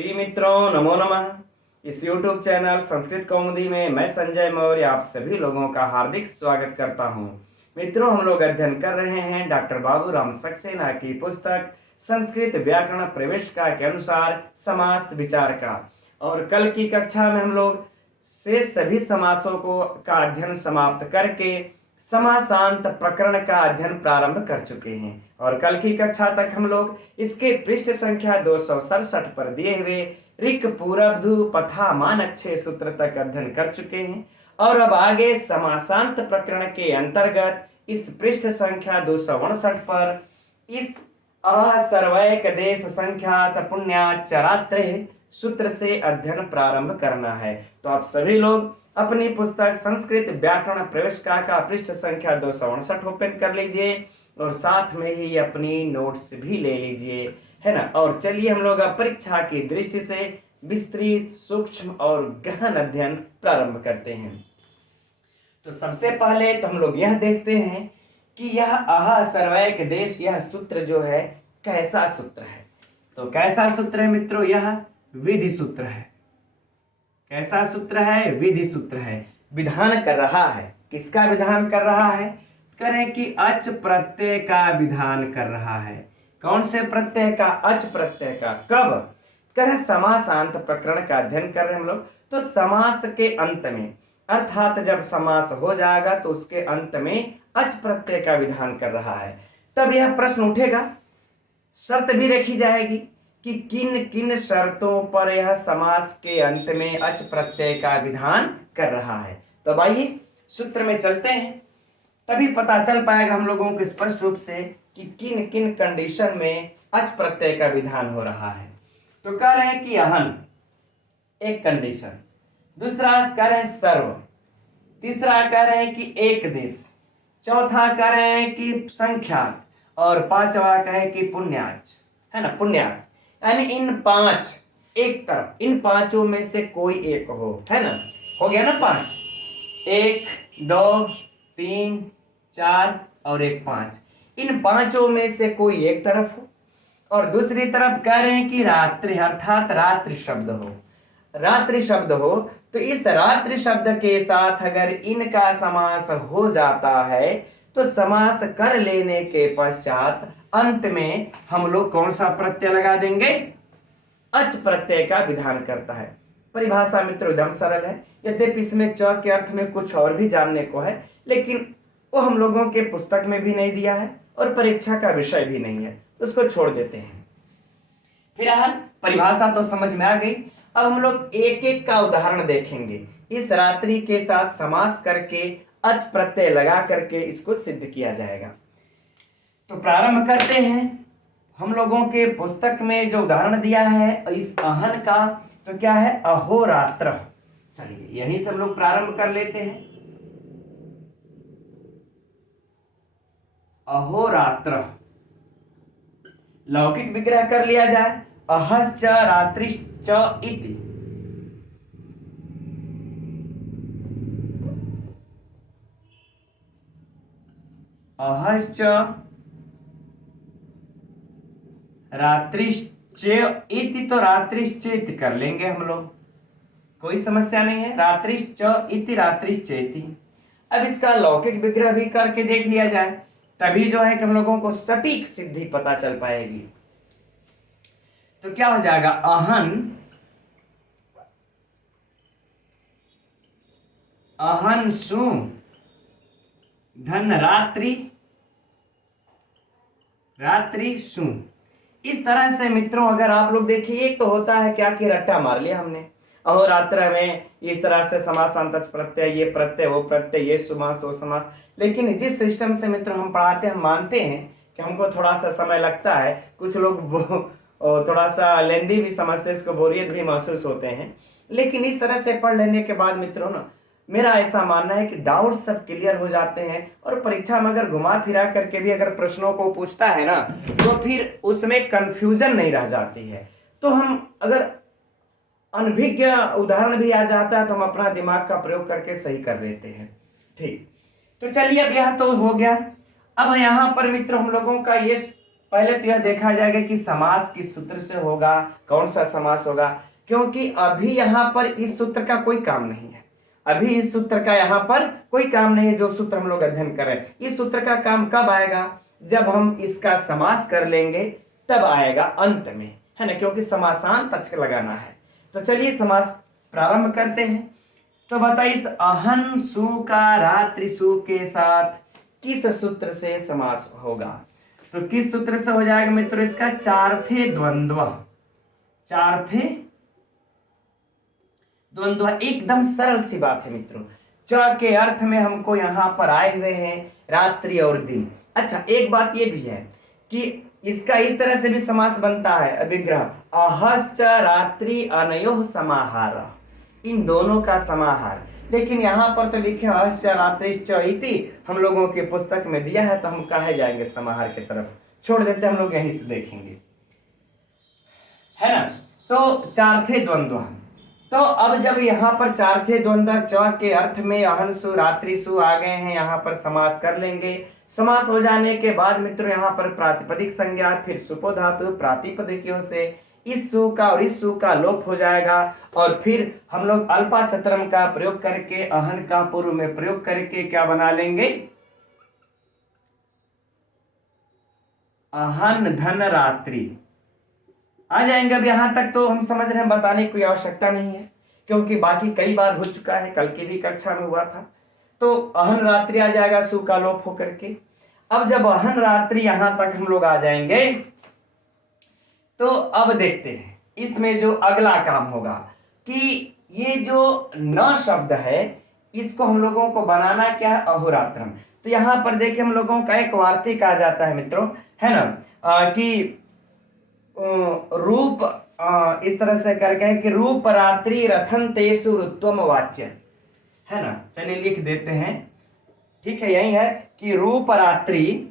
प्रिय मित्रों, नमो नमः। इस YouTube चैनल संस्कृत कौमुदी में मैं संजय मौर्य आप सभी लोगों का हार्दिक स्वागत करता हूं। मित्रों, हम लोग अध्ययन कर रहे हैं डॉक्टर बाबूराम सक्सेना की पुस्तक संस्कृत व्याकरण प्रवेशिका के अनुसार समास विचार का। और कल की कक्षा में हम लोग शेष सभी समासों का अध्ययन समाप्त करके समासांत प्रकरण का अध्ययन प्रारंभ कर चुके हैं। और कल की कक्षा तक हम लोग इसके पृष्ठ संख्या 267 पर दिए हुए ऋक् पूरबधु पथा मानक 6 सूत्र तक अध्ययन कर चुके हैं। और अब आगे समासांत प्रकरण के अंतर्गत इस पृष्ठ संख्या 259 पर इस सर्वैक देश संख्यात पुण्याचरात्रे सूत्र से अध्ययन प्रारंभ करना है। तो आप सभी लोग अपनी पुस्तक संस्कृत व्याकरण प्रवेशिका का पृष्ठ संख्या 259 ओपन कर लीजिए और साथ में ही अपनी नोट्स भी ले लीजिए, है ना। और चलिए हम लोग परीक्षा की दृष्टि से विस्तृत, सूक्ष्म और गहन अध्ययन प्रारंभ करते हैं। तो सबसे पहले तो हम लोग यह देखते हैं कि यह सर्वैक देश यह सूत्र जो है कैसा सूत्र है। तो कैसा सूत्र है मित्रों? यह विधि सूत्र है। कैसा सूत्र है? विधि सूत्र है। विधान कर रहा है। किसका विधान कर रहा है? करें कि अच प्रत्यय का विधान कर रहा है। कौन से प्रत्यय का? अच प्रत्यय का। कब? करें समासांत प्रकरण का अध्ययन कर रहे हैं हम लोग। तो समास के अंत में, अर्थात जब समास हो जाएगा तो उसके अंत में अच प्रत्यय का विधान कर रहा है। तब यह प्रश्न उठेगा, शर्त भी रखी जाएगी कि किन किन शर्तों पर यह समास के अंत में अच प्रत्यय का विधान कर रहा है। तो आइए सूत्र में चलते हैं, तभी पता चल पाएगा हम लोगों को स्पष्ट रूप से कि किन किन कंडीशन में अच प्रत्यय का विधान हो रहा है। तो कह रहे हैं कि अहन एक कंडीशन, दूसरा कह रहे हैं सर्व, तीसरा कह रहे हैं कि एक देश, चौथा कह रहे हैं कि संख्यात, और पांचवा कहे कि पुण्याच, है ना, पुण्याच। यानी इन पांच एक तरफ, इन पांचों में से कोई एक हो, है ना। हो गया ना पांच, 1 2 3 4 और एक 5। इन पांचों में से कोई एक तरफ हो। और दूसरी तरफ कह रहे हैं कि रात्रि, अर्थात रात्रि शब्द हो। रात्रि शब्द हो तो इस रात्रि शब्द के साथ अगर इनका समास हो जाता है तो समास कर लेने के पश्चात अंत में हम लोग कौन सा प्रत्यय लगा देंगे? अच प्रत्यय का विधान करता है। परिभाषा मित्रों एकदम सरल है, यद्यपि इसमें च के अर्थ में कुछ और भी जानने को है, लेकिन वो हम लोगों के पुस्तक में भी नहीं दिया है और परीक्षा का विषय भी नहीं है, तो उसको छोड़ देते हैं। फिलहाल परिभाषा तो समझ में आ गई। अब हम लोग एक एक का उदाहरण देखेंगे। इस रात्रि के साथ समास करके अच प्रत्यय लगा करके इसको सिद्ध किया जाएगा। तो प्रारंभ करते हैं। हम लोगों के पुस्तक में जो उदाहरण दिया है इस अहन का, तो क्या है? अहोरात्र। चलिए यहीं से हम लोग प्रारंभ कर लेते हैं। अहोरात्र लौकिक विग्रह कर लिया जाए। अहश्च रात्रिश्च इति। अहश्च रात्रिश्च इति, तो रात्रिश्च इति कर लेंगे हम लोग, कोई समस्या नहीं है। रात्रिश्च इति, रात्रिश्च इति। अब इसका लौकिक विग्रह भी करके देख लिया जाए, तभी जो है कि हम लोगों को सटीक सिद्धि पता चल पाएगी। तो क्या हो जाएगा? अहन, अहंसु धन रात्रि, रात्रि सु। इस तरह से मित्रों अगर आप लोग देखिए, एक तो होता है क्या कि रट्टा मार लिया हमने, अहोरात्र में इस तरह से समासांत प्रत्यय, ये प्रत्यय वो प्रत्यय, ये समास वो समास। लेकिन जिस सिस्टम से मित्रों हम पढ़ाते हैं, हम मानते हैं कि हमको थोड़ा सा समय लगता है, कुछ लोग थोड़ा सा लेंदी भी समझते हैं, इसको बोरियत भी महसूस होते हैं, लेकिन इस तरह से पढ़ लेने के बाद मित्रों ना, मेरा ऐसा मानना है कि डाउट सब क्लियर हो जाते हैं। और परीक्षा में अगर घुमा फिरा करके भी अगर प्रश्नों को पूछता है ना, तो फिर उसमें कंफ्यूजन नहीं रह जाती है। तो हम अगर अनभिज्ञ उदाहरण भी आ जाता है तो हम अपना दिमाग का प्रयोग करके सही कर लेते हैं। ठीक, तो चलिए अब यह तो हो गया। अब यहाँ पर मित्र हम लोगों का ये पहले तो यह देखा जाएगा कि समास किस सूत्र से होगा, कौन सा समास होगा, क्योंकि अभी यहाँ पर इस सूत्र का कोई काम नहीं है। अभी इस सूत्र का यहाँ पर कोई काम नहीं है, जो सूत्र हम लोग अध्ययन कर रहे हैं। इस सूत्र का काम कब आएगा, जब हम इसका समास कर लेंगे तब आएगा अंत में, है ना, क्योंकि समासांत अच लगाना है। तो चलिए समास प्रारंभ करते हैं। तो बताइए इस अहन सु का रात्रि सु के साथ किस सूत्र से समास होगा। तो किस सूत्र से हो जाएगा मित्रों, इसका चार्थे द्वंद्व। चार्थे द्वंद्व एकदम सरल सी बात है मित्रों। च के अर्थ में हमको यहां पर आए हुए हैं रात्रि और दिन। अच्छा, एक बात ये भी है कि इसका इस तरह से भी समास बनता है, अभिग्रह, अहश्च रात्रि अनयोः समाहार, इन दोनों का समाहार। लेकिन यहाँ पर तो लिखे अहश्च रात्रिश्च इति, हम लोगों के पुस्तक में दिया है, तो हम कहे जाएंगे समाहार की तरफ, छोड़ देते, हम लोग यहीं से देखेंगे, है ना। तो चार्थे द्वंद्व, तो अब जब यहाँ पर चार्थे द्वंद्व च के अर्थ में अहनसु रात्रिसु आ गए हैं, यहाँ पर समास कर लेंगे। समास हो जाने के बाद मित्रों यहाँ पर प्रातिपदिक संज्ञा, फिर सुपो धातु प्रातिपदिकियों से इस सु का और इस सु का लोप हो जाएगा, और फिर हम लोग अल्पा चतुरम का प्रयोग करके अहन का पूर्व में प्रयोग करके क्या बना लेंगे, अहन धन रात्रि आ जाएंगे। अब यहां तक तो हम समझ रहे हैं, बताने की कोई आवश्यकता नहीं है, क्योंकि बाकी कई बार हो चुका है, कल की भी कक्षा में हुआ था। तो अहन रात्रि आ जाएगा सु का लोप होकर के। अब जब अहन रात्रि यहां तक हम लोग आ जाएंगे, तो अब देखते हैं इसमें जो अगला काम होगा कि ये जो न शब्द है इसको हम लोगों को बनाना क्या है, अहोरात्रम। तो यहां पर देखिए हम लोगों का एक वार्तिक आ जाता है मित्रों, है ना, कि रूप इस तरह से करके है कि रूप रात्रि रथन तेसु ऋत्वम वाच्य, है ना। चलिए लिख देते हैं, ठीक है, यही है कि रूप रात्रि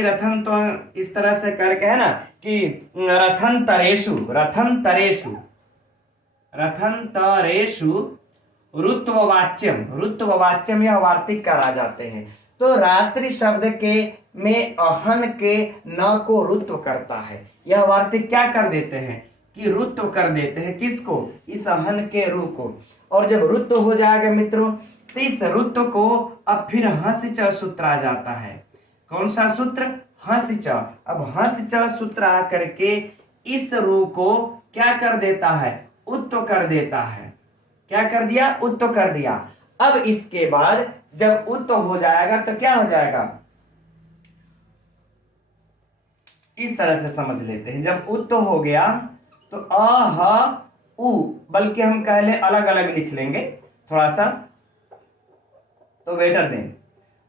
रथन, तो इस तरह से करके है ना कि रथन तरेषु ऋत्ववाच्यम यह वार्तिक कर आ जाते हैं। तो रात्रि शब्द के में अहन के न को ऋत्व करता है, यह वार्तिक क्या कर देते हैं कि ऋत्व कर देते हैं, किसको, इस अहन के रू को। और जब ऋत्व हो जाएगा मित्रों, तो इस ऋत्व को अब फिर हंस च सूत्र आ जाता है। कौन सा सूत्र, हंस च। अब हंस च सूत्र आकर के इस रू को क्या कर देता है, उत्व कर देता है। क्या कर दिया, उत्व कर दिया। अब इसके बाद जब उत्व हो जाएगा तो क्या हो जाएगा, इस तरह से समझ लेते हैं। जब उत्व हो गया तो अह उ, बल्कि हम कह ले अलग अलग लिख लेंगे थोड़ा सा, तो बेटर दें।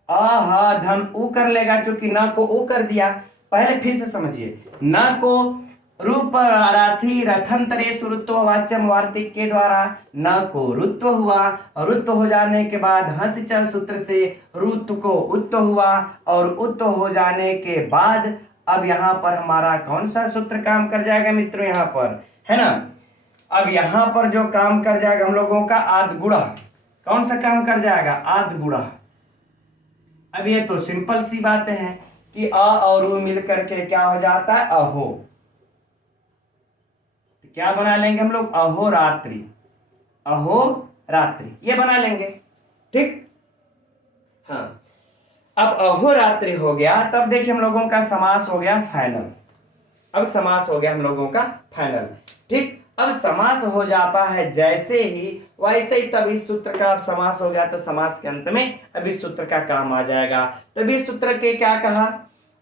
अह धन उ कर लेगा, चूंकि न को उ कर दिया। पहले फिर से समझिए, न को रूप राथी रथन तरेषु ऋत्व वाच्यम वार्तिक के द्वारा न को ऋत्व हुआ, और ऋत्व हो जाने के बाद हंस च सूत्र से ऋत्व को उत्व हुआ, और उत्व हो जाने के बाद अब यहाँ पर हमारा कौन सा सूत्र काम कर जाएगा मित्रों, यहाँ पर, है ना। अब यहाँ पर जो काम कर जाएगा हम लोगों का आद गुणा, कौन सा काम कर जाएगा, आद गुणा। अब ये तो सिंपल सी बातें हैं कि अ और उ मिल करके क्या हो जाता है, अहो। तो क्या बना लेंगे हम लोग, अहोरात्रि, अहोरात्रि ये बना लेंगे, ठीक। हाँ, अब अहोरात्रि हो गया, तब देखिए हम लोगों का समास हो गया फाइनल। अब समास हो गया हम लोगों का फाइनल, ठीक। अब समास हो जाता है जैसे ही वैसे ही, तब इस सूत्र का समास हो गया, तो समास के अंत में अब इस सूत्र का काम आ जाएगा। तब इस सूत्र के क्या कहा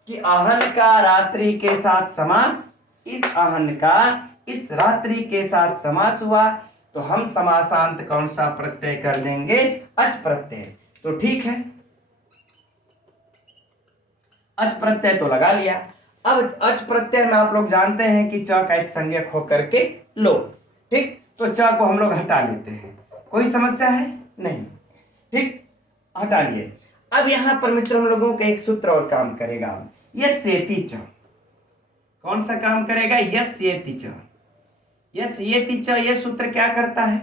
कि अहन का रात्रि के साथ समास, इस अहन का इस रात्रि के साथ समास हुआ, तो हम समासांत कौन सा प्रत्यय कर देंगे, अच प्रत्यय। तो ठीक है, अच प्रत्यय तो लगा लिया। अब अच प्रत्यय में आप लोग जानते हैं कि च का एक संज्ञक होकर के लो, ठीक। तो च को हम लोग हटा लेते हैं, कोई समस्या है नहीं, ठीक, हटा लिए। अब यहां पर मित्रों हम लोगों का एक सूत्र और काम करेगा, यस्येति च। कौन सा काम करेगा, यस्येति च। यस्येति च ये सूत्र क्या करता है,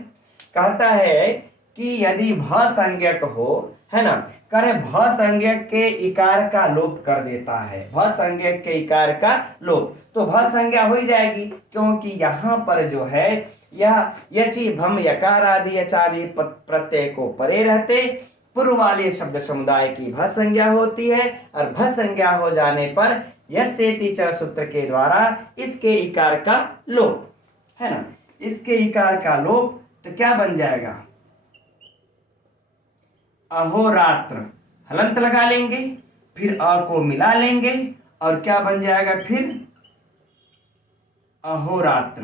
कहता है कि यदि भ संज्ञक हो, है ना। करे भ संज्ञक के इकार का लोप कर देता है, भ संज्ञक के इकार का लोप, तो भ संज्ञा हो ही जाएगी, क्योंकि यहाँ पर जो है यह यचि भम यकार आदि यचादि प्रत्यय को परे रहते पूर्व वाले शब्द समुदाय की भ संज्ञा होती है, और भ संज्ञा हो जाने पर यस्येति च सूत्र के द्वारा इसके इकार का लोप, है ना, इसके इकार का लोप, तो क्या बन जाएगा, अहोरात्र, हलंत लगा लेंगे, फिर अ को मिला लेंगे और क्या बन जाएगा फिर अहोरात्र,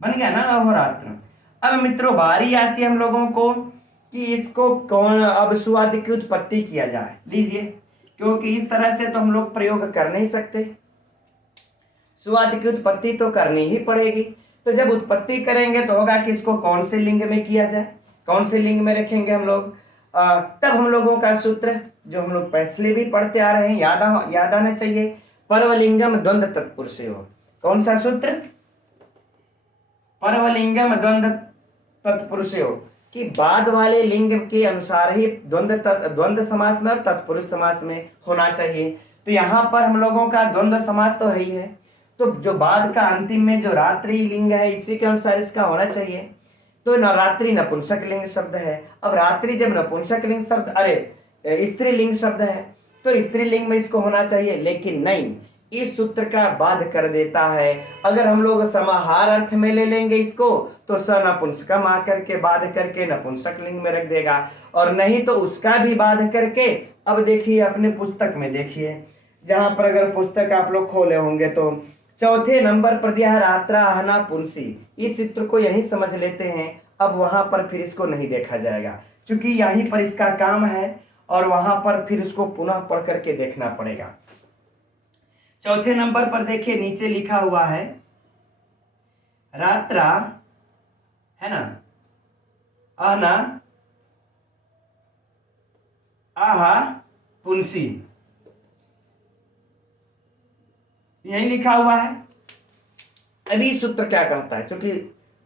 बन गया ना अहोरात्र। अब मित्रों बारी आती है हम लोगों को कि इसको कौन अब सुआदि की उत्पत्ति किया जाए। लीजिए, क्योंकि इस तरह से तो हम लोग प्रयोग कर नहीं सकते, सुआदि की उत्पत्ति तो करनी ही पड़ेगी। तो जब उत्पत्ति करेंगे तो होगा कि इसको कौन से लिंग में किया जाए, कौन से लिंग में रखेंगे हम लोग। तब हम लोगों का सूत्र जो हम लोग पहले भी पढ़ते आ रहे हैं, याद आना चाहिए, परवलिंगम द्वंद्व तत्पुरुषे हो। कौन सा सूत्र, परवलिंगम द्वंद्व तत्पुरुषे हो, कि बाद वाले लिंग के अनुसार ही द्वंद्व समास में और तत्पुरुष समास में होना चाहिए। तो यहाँ पर हम लोगों का द्वंद्व समास तो है ही है, तो जो बाद का अंतिम में जो रात्रि लिंग है इसी के अनुसार इसका होना चाहिए। तो रात्रि नपुंसक लिंग शब्द है। अब रात्रि जब नपुंसक लिंग शब्द, अरे स्त्रीलिंग शब्द है, तो स्त्रीलिंग में इसको होना चाहिए, लेकिन नहीं, इस सूत्र का बाध कर देता है। अगर हम लोग समाहार अर्थ में ले लेंगे इसको तो स नपुंसकम आकर के बाध करके नपुंसक लिंग में रख देगा, और नहीं तो उसका भी बाध करके, अब देखिए अपने पुस्तक में देखिए, जहां पर अगर पुस्तक आप लोग खोले होंगे तो चौथे नंबर पर दिया है रात्रा आहना पुंसी, इस चित्र को यही समझ लेते हैं। अब वहां पर फिर इसको नहीं देखा जाएगा, क्योंकि यहीं पर इसका काम है और वहां पर फिर इसको पुनः पढ़ करके देखना पड़ेगा। चौथे नंबर पर देखिए नीचे लिखा हुआ है रात्रा, है ना, आहना आहा पुंसी, यही लिखा हुआ है। अभी सूत्र क्या कहता है, क्योंकि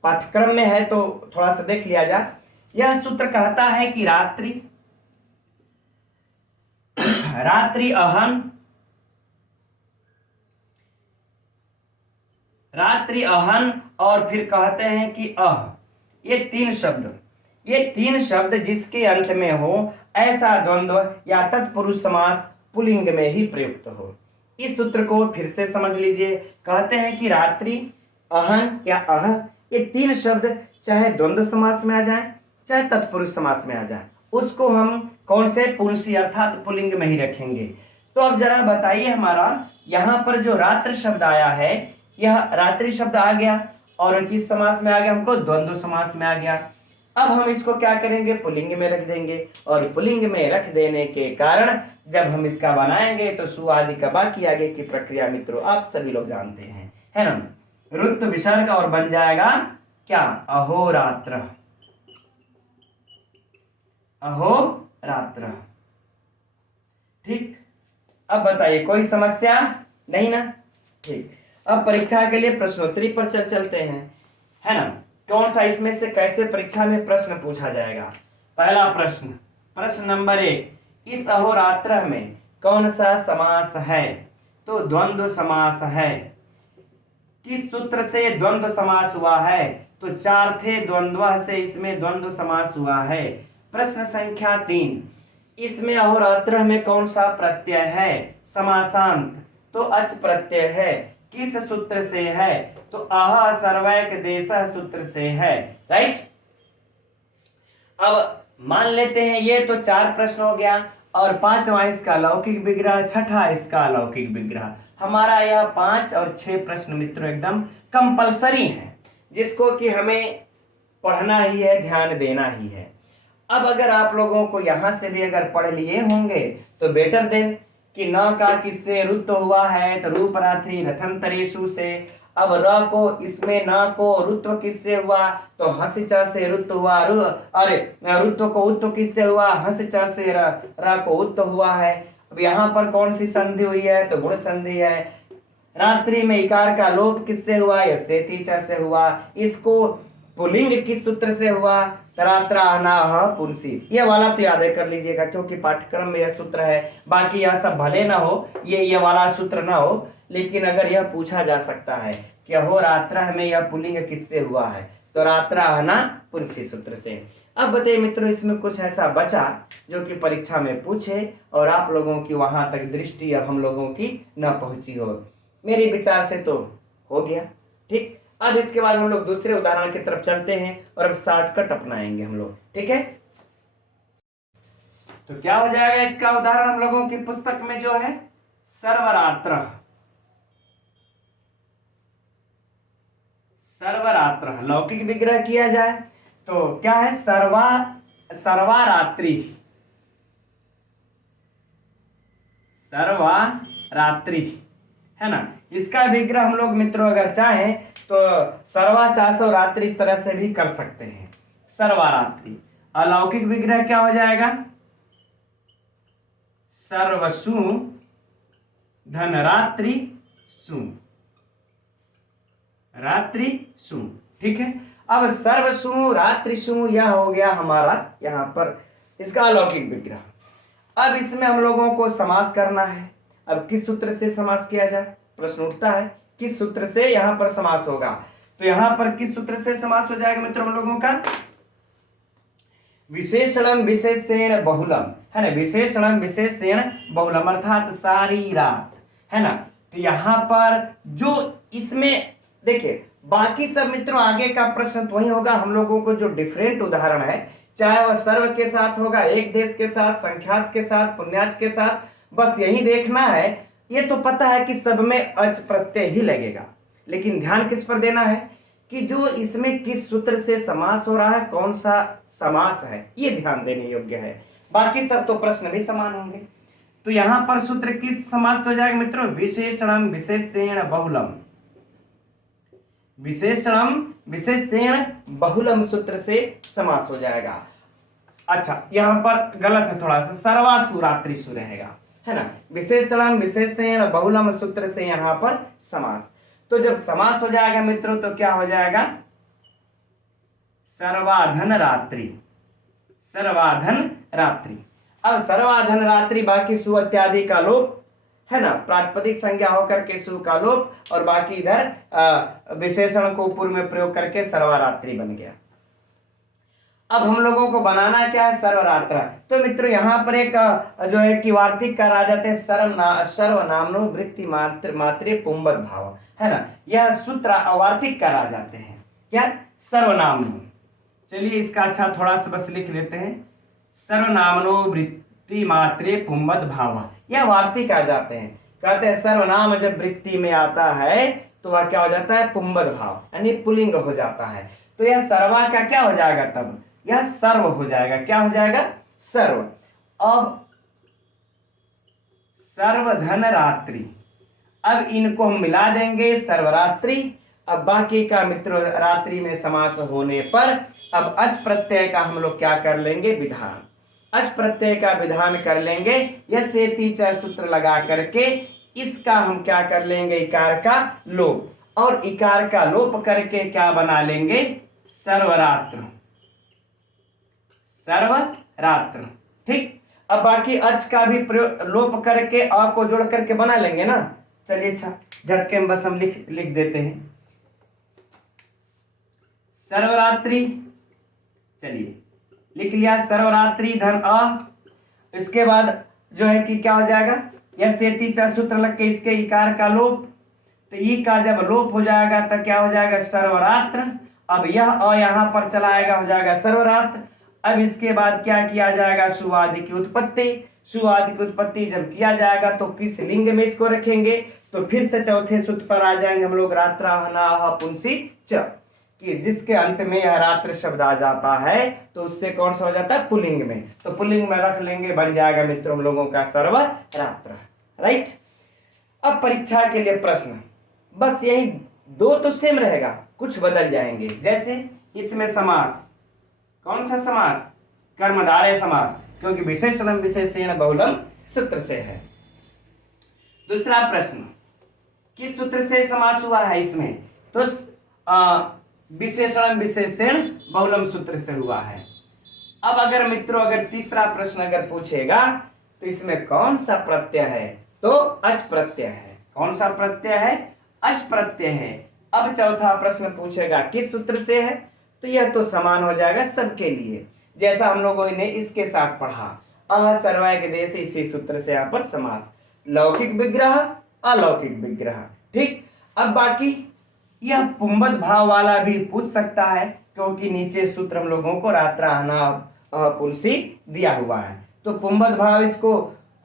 पाठ्यक्रम में है तो थोड़ा सा देख लिया जाए। यह सूत्र कहता है कि रात्रि अहन, रात्रि अहन, और फिर कहते हैं कि ये तीन शब्द जिसके अंत में हो ऐसा द्वंद्व या तत्पुरुष समास पुल्लिंग में ही प्रयुक्त हो। इस सूत्र को फिर से समझ लीजिए। कहते हैं कि रात्रि, अहन या अह, ये तीन शब्द चाहे द्वंद्व समास में आ जाए चाहे तत्पुरुष समास में आ जाए, उसको हम कौन से पुंसी अर्थात पुल्लिंग में ही रखेंगे। तो अब जरा बताइए, हमारा यहाँ पर जो रात्र शब्द आया है, यह रात्रि शब्द आ गया और किस समास में आ गया, हमको द्वंद्व समास में आ गया। अब हम इसको क्या करेंगे, पुल्लिंग में रख देंगे, और पुल्लिंग में रख देने के कारण जब हम इसका बनाएंगे तो सु आदि का बाकी आगे की प्रक्रिया मित्रों आप सभी लोग जानते हैं, है ना, रुत विसर्ग, और बन जाएगा क्या, अहोरात्र, अहोरात्र। ठीक, अब बताइए कोई समस्या नहीं ना। ठीक, अब परीक्षा के लिए प्रश्नोत्तरी पर चलते हैं, है ना। कौन सा इसमें से कैसे परीक्षा में प्रश्न पूछा जाएगा। पहला प्रश्न, प्रश्न नंबर 1, इस अहोरात्र में कौन सा समास है, तो द्वंद्व समास है। किस सूत्र से द्वंद्व समास हुआ है, तो 4 थे द्वंद्व से इसमें द्वंद्व समास हुआ है। प्रश्न संख्या 3, इसमें अहोरात्र में कौन सा प्रत्यय है, समासांत, तो अच प्रत्यय है। किस सूत्र से है, तो आह सर्वैक देश सूत्र से है, राइट। अब मान लेते हैं ये तो 4 प्रश्न हो गया, और 5वां इसका लौकिक विग्रह, 6ठा इसका अलौकिक विग्रह। हमारा यह 5 और 6 प्रश्न मित्रों एकदम कंपलसरी है, जिसको कि हमें पढ़ना ही है, ध्यान देना ही है। अब अगर आप लोगों को यहां से भी अगर पढ़ लिए होंगे तो बेटर देन, कि न का किससे रुत हुआ है, तो रूपरात्रि रथम तरेशु से। अब र को, इसमें न को रुत्व किससे हुआ, तो हंस च से रुत्व हुआ, अरे रुत्व को उत्व किससे हुआ, हंस च से र को उत्व हुआ है। अब यहाँ पर कौन सी संधि हुई है, तो गुण संधि है। रात्रि में इकार का लोप किससे हुआ, यस्येति च से हुआ। इसको पुल्लिंग किस सूत्र से हुआ? तरात्रा अनाह पुंसी। ये वाला तो याद कर लीजिएगा क्योंकि पाठ्यक्रम में यह सूत्र है। बाकी यह सब भले ना हो, ये वाला सूत्र ना हो, लेकिन अगर यह पूछा जा सकता है कि अहोरात्र में यह पुल्लिंग किससे हुआ है, तो रात्रा अना पुंसी सूत्र से। अब बताइए मित्रों, इसमें कुछ ऐसा बचा जो कि परीक्षा में पूछे और आप लोगों की वहां तक दृष्टि अब हम लोगों की न पहुंची हो। मेरे विचार से तो हो गया। ठीक, अब इसके बाद हम लोग दूसरे उदाहरण की तरफ चलते हैं और अब शॉर्टकट अपनाएंगे हम लोग। ठीक है, तो क्या हो जाएगा इसका उदाहरण हम लोगों की पुस्तक में जो है सर्वरात्र। सर्वरात्र लौकिक विग्रह किया जाए तो क्या है? सर्वारात्रि। सर्वारात्रि है ना। इसका विग्रह हम लोग मित्रों अगर चाहें तो सर्वा चासो रात्रि इस तरह से भी कर सकते हैं। सर्वारात्रि। अलौकिक विग्रह क्या हो जाएगा? सर्वसु धनरात्रि सु। रात्रि सु। ठीक है, अब सर्वसु रात्रि सु यह हो गया हमारा यहां पर इसका अलौकिक विग्रह। अब इसमें हम लोगों को समास करना है। अब किस सूत्र से समास किया जाए? प्रश्न उठता है किस सूत्र से यहां पर समास होगा। तो यहां पर किस सूत्र से समास हो जाएगा मित्रों हम लोगों का? विशेषणम विशेषेण बहुलम है ना। विशेषणम विशेषेण बहुलम अर्थात सारी रात है ना। तो यहां पर जो इसमें देखिए, बाकी सब मित्रों आगे का प्रश्न तो वही होगा। हम लोगों को जो डिफरेंट उदाहरण है, चाहे वह सर्व के साथ होगा, एक देश के साथ, संख्यात के साथ, पुण्याच के साथ, बस यही देखना है। ये तो पता है कि सब में अच प्रत्यय ही लगेगा, लेकिन ध्यान किस पर देना है कि जो इसमें किस सूत्र से समास हो रहा है, कौन सा समास है, ये ध्यान देने योग्य है। बाकी सब तो प्रश्न भी समान होंगे। तो यहां पर सूत्र किस समास हो जाएगा मित्रों? विशेषणम विशेषेण बहुलम। विशेषणम विशेषेण बहुलम सूत्र से समास हो जाएगा। अच्छा, यहां पर गलत है थोड़ा सा, सर्वासु रात्रिसु रहेगा है ना। विशेषणम विशेषेण बहुलम सूत्र से यहां पर समास। तो जब समास हो जाएगा मित्रों तो क्या हो जाएगा? सर्वाधन रात्रि। सर्वाधन रात्रि। अब सर्वाधन रात्रि बाकी सु इत्यादि का लोप है ना, प्रातिपदिक संज्ञा होकर के सु का लोप, और बाकी इधर विशेषण को पूर्व में प्रयोग करके सर्वरात्रि बन गया। अब हम लोगों को बनाना क्या है? सर्वरात्र। तो मित्रों यहाँ पर एक जो है कि वार्तिक कर आ जाते हैं सर्वनामनो वृत्ति मात्रे पुंबद भाव है ना। यह सूत्र वार्तिक कर आ जाते हैं। क्या? सर्वनामनो। चलिए इसका अच्छा थोड़ा सा बस लिख लेते हैं। सर्वनामनो वृत्ति मात्रे पुंबद भाव, यह वार्तिक आ जाते हैं। कहते हैं सर्वनाम जब वृत्ति में आता है तो वह क्या हो जाता है? पुंबद भाव यानी पुल्लिंग हो जाता है। तो यह सर्वा का क्या हो जाएगा? तब यह सर्व हो जाएगा। क्या हो जाएगा? सर्व। अब सर्वधन रात्रि, अब इनको हम मिला देंगे सर्वरात्रि। अब बाकी का मित्रों रात्रि में समास होने पर अब अच प्रत्यय का हम लोग क्या कर लेंगे? विधान। अच प्रत्यय का विधान कर लेंगे। यह सेती च सूत्र लगा करके इसका हम क्या कर लेंगे? इकार का लोप, और इकार का लोप करके क्या बना लेंगे? सर्वरात्र। सर्वरात्र। ठीक, अब बाकी अच का भी लोप करके अ को जोड़ करके बना लेंगे ना। चलिए अच्छा, झटके में बस हम लिख देते हैं सर्वरात्रि। चलिए लिख लिया सर्वरात्रि धन अ। इसके बाद जो है कि क्या हो जाएगा? यह सेती च सूत्र लग के इसके इकार का लोप, तो ई का जब लोप हो जाएगा तो क्या हो जाएगा? सर्वरात्र। अब यह अ यहां पर चला आएगा, हो जाएगा सर्वरात्र। अब इसके बाद क्या किया जाएगा? सुआदि की उत्पत्ति। सुआदि की उत्पत्ति जब किया जाएगा तो किस लिंग में इसको रखेंगे? तो फिर से चौथे सूत्र पर आ जाएंगे हम लोग, रात्राहनाह पुंसी च, कि जिसके अंत में यह रात्र शब्द आ जाता है तो उससे कौन सा हो जाता है? पुल्लिंग में। तो पुल्लिंग में रख लेंगे, बन जाएगा मित्रों हम लोगों का सर्वरात्र। राइट। अब परीक्षा के लिए प्रश्न बस यही दो तो सेम रहेगा, कुछ बदल जाएंगे। जैसे इसमें समास, कौन सा समास? कर्मधारय समास, क्योंकि विशेषणम विशेषेण बहुलम सूत्र से है। दूसरा प्रश्न, किस सूत्र से समास हुआ है इसमें? तो विशेषण विशेषण बहुलम सूत्र से हुआ है। अब अगर मित्रों अगर तीसरा प्रश्न अगर पूछेगा तो इसमें कौन सा प्रत्यय है, तो अच प्रत्यय है। कौन सा प्रत्यय है, अच प्रत्यय है। अब चौथा प्रश्न पूछेगा किस सूत्र से है, तो यह तो समान हो जाएगा सबके लिए, जैसा हम लोगों ने इसके साथ पढ़ा, अह सर्वैक देश, इसी सूत्र से यहाँ पर समास, लौकिक विग्रह अलौकिक विग्रह। ठीक, अब बाकी यह पुंबद भाव वाला भी पूछ सकता है, क्योंकि नीचे सूत्र हम लोगों को रात्राहना पुंसी दिया हुआ है। तो पुंबद भाव इसको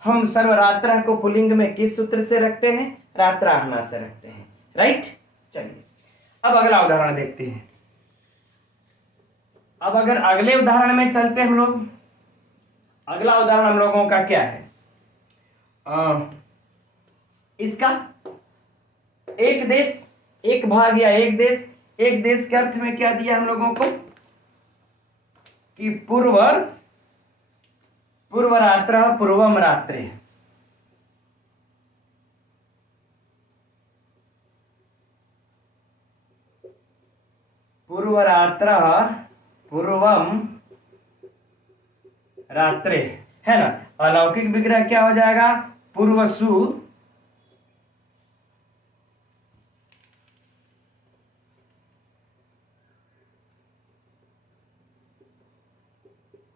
हम सर्वरात्र को पुलिंग में किस सूत्र से रखते हैं, रात्राहना से रखते हैं। राइट, चलिए अब अगला उदाहरण देखते हैं। अब अगर अगले उदाहरण में चलते हम लोग, अगला उदाहरण हम लोगों का क्या है, इसका एक देश एक भाग या एक देश, एक देश के अर्थ में क्या दिया हम लोगों को कि पूर्व रात्र पूर्वम रात्रि, पूर्व रात्र पूर्वम रात्रि है ना। अलौकिक विग्रह क्या हो जाएगा, पूर्वसु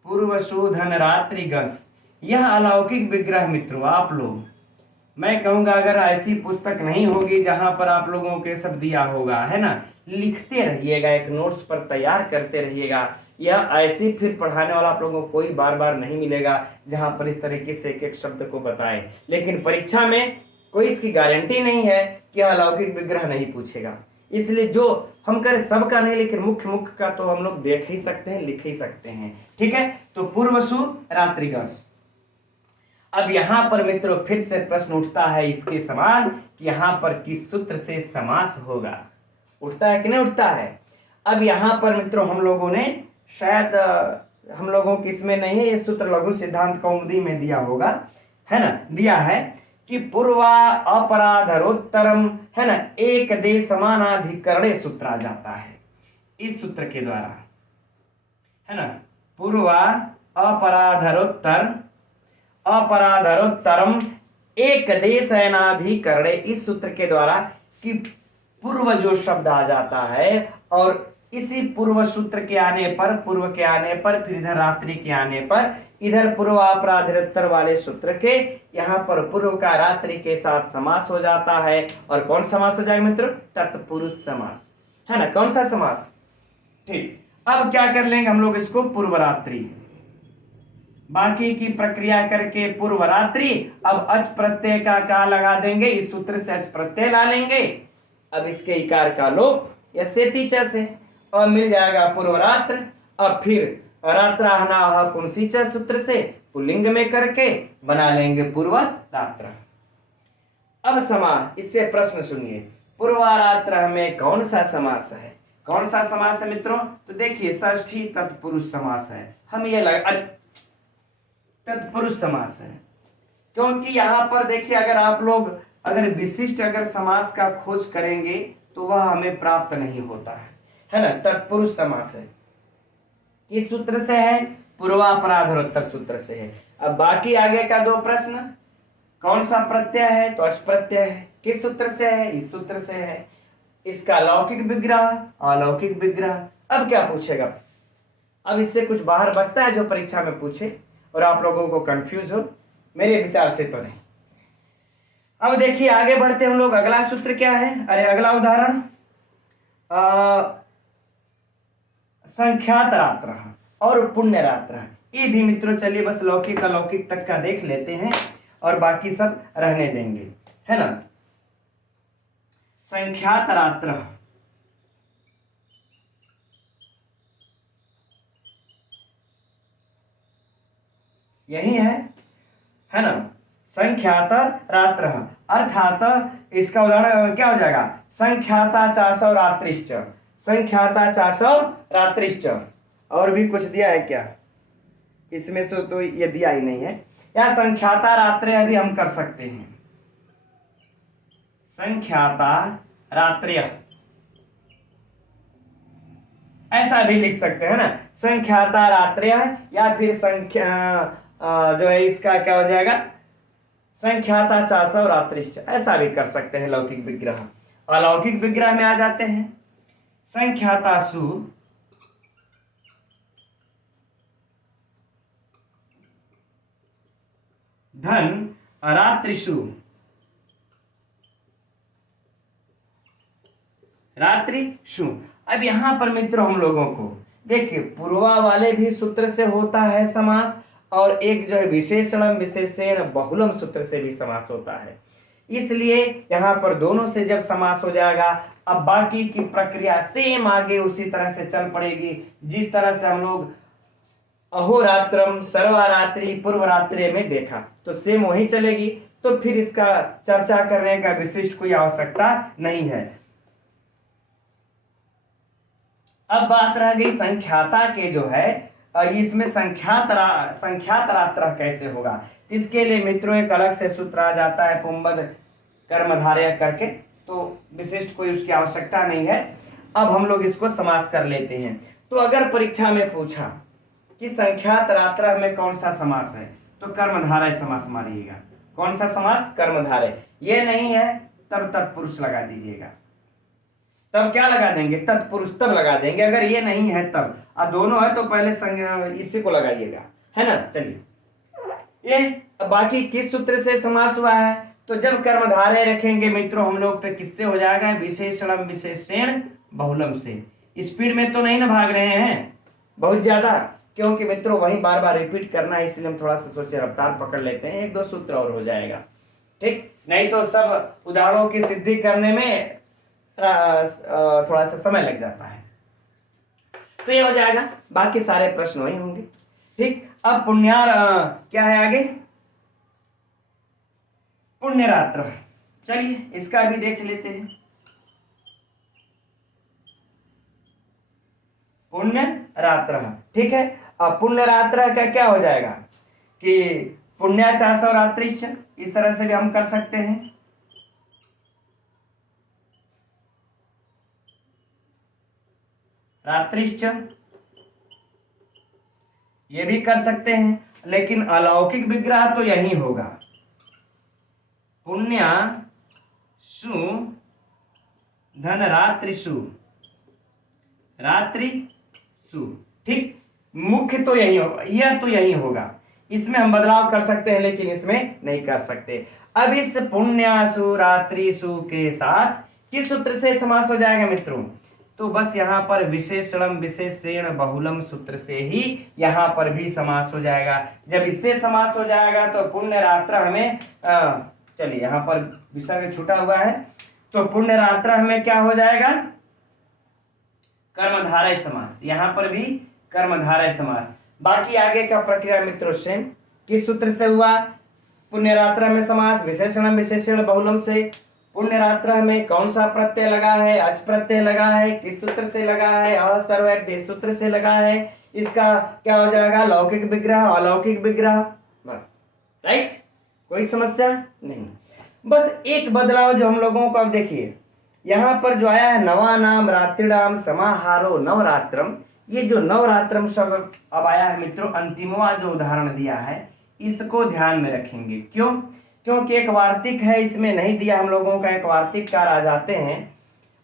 पूर्वसु धनरात्रि गंस। यह अलौकिक विग्रह मित्रों, आप लोग मैं कहूंगा अगर ऐसी पुस्तक नहीं होगी जहां पर आप लोगों के सब दिया होगा, है ना, लिखते रहिएगा, एक नोट्स पर तैयार करते रहिएगा। यह ऐसी फिर पढ़ाने वाला आप लोगों को कोई बार बार नहीं मिलेगा जहां पर इस तरीके से एक एक शब्द को बताए। लेकिन परीक्षा में कोई इसकी गारंटी नहीं है कि अलौकिक विग्रह नहीं पूछेगा, इसलिए जो हम करें सबका नहीं, लेकिन मुख्य मुख्य का तो हम लोग देख ही सकते हैं, लिख ही सकते हैं। ठीक है, तो पूर्वसु रात्रिगस। अब यहां पर मित्रों फिर से प्रश्न उठता है इसके समान कि यहां पर किस सूत्र से समास होगा, उठता है कि नहीं उठता है। अब यहां पर मित्रों हम लोगों ने शायद हम लोगों की इसमें नहीं है, ये सूत्र लघु सिद्धांत कौमुदी में दिया होगा, है ना, दिया है कि पूर्वा अपराधरोत्तरम, है ना, एक देश समानाधिकरणे सूत्र आ जाता है इस सूत्र के द्वारा, है ना, पूर्वा अपराधरोत्तरम एक देश अनाधिकरणे, इस सूत्र के द्वारा कि पूर्व जो शब्द आ जाता है और इसी पूर्व सूत्र के आने पर, पूर्व के आने पर, फिर इधर रात्रि के आने पर, इधर पूर्व अपराधरोत्तर वाले सूत्र के यहाँ पर पूर्व का रात्रि के साथ समास हो जाता है। और कौन समास हो जाएगा मित्र, तत्पुरुष समास, है ना, कौन सा समास। ठीक, अब क्या कर लेंगे हम लोग इसको पूर्व रात्रि, बाकी की प्रक्रिया करके पूर्व रात्रि, अब अच प्रत्यय का लगा देंगे, इस सूत्र से अच प्रत्यय ला लेंगे। अब इसके इकार का लोप या सेतीचा से और मिल जाएगा पूर्व रात्र। अब फिर रात्राहना पुंसीचा सूत्र से पुल्लिंग में करके बना लेंगे पूर्व रात्र। अब समास, इससे प्रश्न सुनिए, पूर्वारात्र में कौन सा समास है, कौन सा समास है मित्रों, तो देखिए षष्ठी तत्पुरुष समास है। हम ये तत्पुरुष समास है, क्योंकि यहां पर देखिए अगर आप लोग अगर विशिष्ट अगर समास का खोज करेंगे तो वह हमें प्राप्त नहीं होता है ना। तत्पुरुष समास है, किस सूत्र से है, पूर्वापराधरोत्तर सूत्र से है। अब बाकी आगे का दो प्रश्न, कौन सा प्रत्यय है, तो अच प्रत्यय है, किस सूत्र से है, इस सूत्र से है। इसका लौकिक विग्रह अलौकिक विग्रह। अब क्या पूछेगा, अब इससे कुछ बाहर बचता है जो परीक्षा में पूछे और आप लोगों को कंफ्यूज हो, मेरे विचार से तो नहीं। अब देखिए आगे बढ़ते हम लोग, अगला सूत्र क्या है, अरे अगला उदाहरण संख्यात रात्र और पुण्य रात्र। ये भी मित्रों चलिए बस लौकिक अलौकिक तक का देख लेते हैं और बाकी सब रहने देंगे, है ना। संख्यात रात्र, यही है ना, संख्यात रात्र अर्थात इसका उदाहरण क्या हो जाएगा, संख्याता चासौ रात्रिश्च, संख्याता चासौ रात्रिश्च। और भी कुछ दिया है क्या इसमें, तो ये दिया ही नहीं है, या संख्याता रात्रि भी हम कर सकते हैं, संख्याता रात्रि, ऐसा भी लिख सकते हैं ना, संख्याता रात्र्यः, या फिर जो है इसका क्या हो जाएगा, संख्याता चासव रात्रिश्च, ऐसा भी कर सकते हैं लौकिक विग्रह। अलौकिक विग्रह में आ जाते हैं, संख्यातासु धन रात्रिषु रात्रिषु। अब यहां पर मित्रों हम लोगों को देखिए, पूर्वा वाले भी सूत्र से होता है समास, और एक जो है विशेषणम विशेषण बहुलम सूत्र से भी समास होता है। इसलिए यहां पर दोनों से जब समास हो जाएगा, अब बाकी की प्रक्रिया सेम आगे उसी तरह से चल पड़ेगी। जिस तरह से हम लोग अहोरात्रम, सर्वरात्रि, पूर्वरात्रि में देखा, तो सेम वही चलेगी। तो फिर इसका चर्चा करने का विशिष्ट कोई आवश्यकता नहीं है। अब बात रह गई संख्याता के जो है, इसमें संख्यात रात्र कैसे होगा। इसके लिए मित्रों एक अलग से सूत्र आ जाता है, पुंबद कर्मधारय करके, तो विशिष्ट कोई उसकी आवश्यकता नहीं है। अब हम लोग इसको समास कर लेते हैं। तो अगर परीक्षा में पूछा कि संख्यात रात्र में कौन सा समास है, तो कर्मधारय समास मारिएगा। कौन सा समास, कर्मधारय। ये नहीं है तब तत्पुरुष लगा दीजिएगा। तब क्या लगा देंगे, तत्पुरुष तब लगा देंगे। अगर ये नहीं है तब, अब दोनों है तो पहले इसी को लगाइएगा, है ना। चलिए, ये बाकी किस सूत्र से समास हुआ है, तो जब कर्मधारय रखेंगे मित्रों हम लोग, तो किससे हो जाएगा, विशेषणम विशेषण बहुलम से। स्पीड में तो नहीं ना भाग रहे हैं बहुत ज्यादा, क्योंकि मित्रों वही बार बार रिपीट करना है, इसलिए हम थोड़ा सा सोचे रफ्तार पकड़ लेते हैं, एक दो सूत्र और हो जाएगा, ठीक। नहीं तो सब उदाहरणों की सिद्धि करने में थोड़ा सा समय लग जाता है। तो ये हो जाएगा, बाकी सारे प्रश्न वही होंगे, ठीक। अब पुण्यार क्या है आगे, पुण्य रात्र। चलिए इसका भी देख लेते हैं। पुण्य रात्र, ठीक है। अब पुण्य रात्र का क्या हो जाएगा कि पुण्याचासव रात्रिश्च, इस तरह से भी हम कर सकते हैं। रात्रिश्च ये भी कर सकते हैं, लेकिन अलौकिक विग्रह तो यही होगा, पुण्य सु धन रात्रिषु रात्रिषु, ठीक। मुख्य तो यही होगा, यह तो यही होगा। इसमें हम बदलाव कर सकते हैं, लेकिन इसमें नहीं कर सकते। अब इस पुण्यासु रात्रिषु के साथ किस सूत्र से समास हो जाएगा मित्रों, तो बस यहाँ पर विशेषणम विशेषण बहुलम सूत्र से ही यहाँ पर भी समास हो जाएगा। जब इससे समास हो जाएगा तो पुण्य रात्र हमें चलिए यहाँ पर विसर्ग छूटा हुआ है, तो पुण्य रात्र हमें क्या हो जाएगा, कर्मधारय समास। यहाँ पर भी कर्मधारय समास। बाकी आगे का प्रक्रिया मित्रों सेम। किस सूत्र से हुआ, पुण्य रात्र में समास विशेषणम विशेषण बहुलम से। पुण्य रात्र में कौन सा प्रत्यय लगा है, अच प्रत्यय लगा है, किस सूत्र से लगा है, असर्वदेश सूत्र से लगा है। इसका क्या हो जाएगा, लौकिक विग्रह, अलौकिक विग्रह, बस, राइट। कोई समस्या नहीं। बस एक बदलाव जो हम लोगों को, अब देखिए यहाँ पर जो आया है, नवा नाम रात्रिणाम समाहारो नवरात्रम। ये जो नवरात्रम शब्द अब आया है मित्रों, अंतिमवा जो उदाहरण दिया है, इसको ध्यान में रखेंगे। क्यों, क्योंकि एक वार्तिक है, इसमें नहीं दिया हम लोगों का, एक वार्तिककार आ जाते हैं।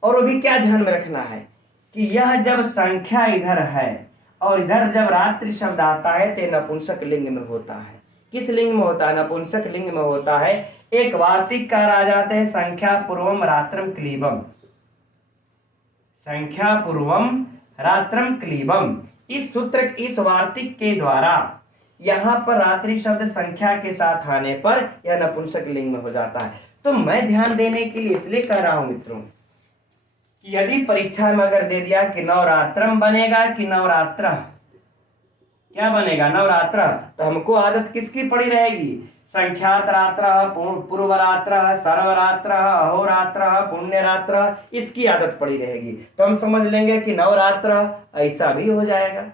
और वो भी क्या ध्यान में रखना है कि यह जब संख्या इधर है और इधर जब रात्रि शब्द आता है तो नपुंसक लिंग में होता है। किस लिंग में होता है, नपुंसक लिंग में होता है। एक वार्तिककार आ जाते हैं, संख्या पूर्वम रात्रम क्लीबम, संख्या पूर्वम रात्रम क्लीबम। इस सूत्र, इस वार्तिक के द्वारा यहां पर रात्रि शब्द संख्या के साथ आने पर यह नपुंसक लिंग में हो जाता है। तो मैं ध्यान देने के लिए इसलिए कह रहा हूं मित्रों कि यदि परीक्षा में अगर दे दिया कि नवरात्रम बनेगा कि नवरात्र, क्या बनेगा, नवरात्र, तो हमको आदत किसकी पड़ी रहेगी, संख्यात रात्र, पूर्व रात्र, सर्वरात्र, अहोरात्र, पुण्य रात्र, इसकी आदत पड़ी रहेगी। तो हम समझ लेंगे कि नवरात्र ऐसा भी हो जाएगा।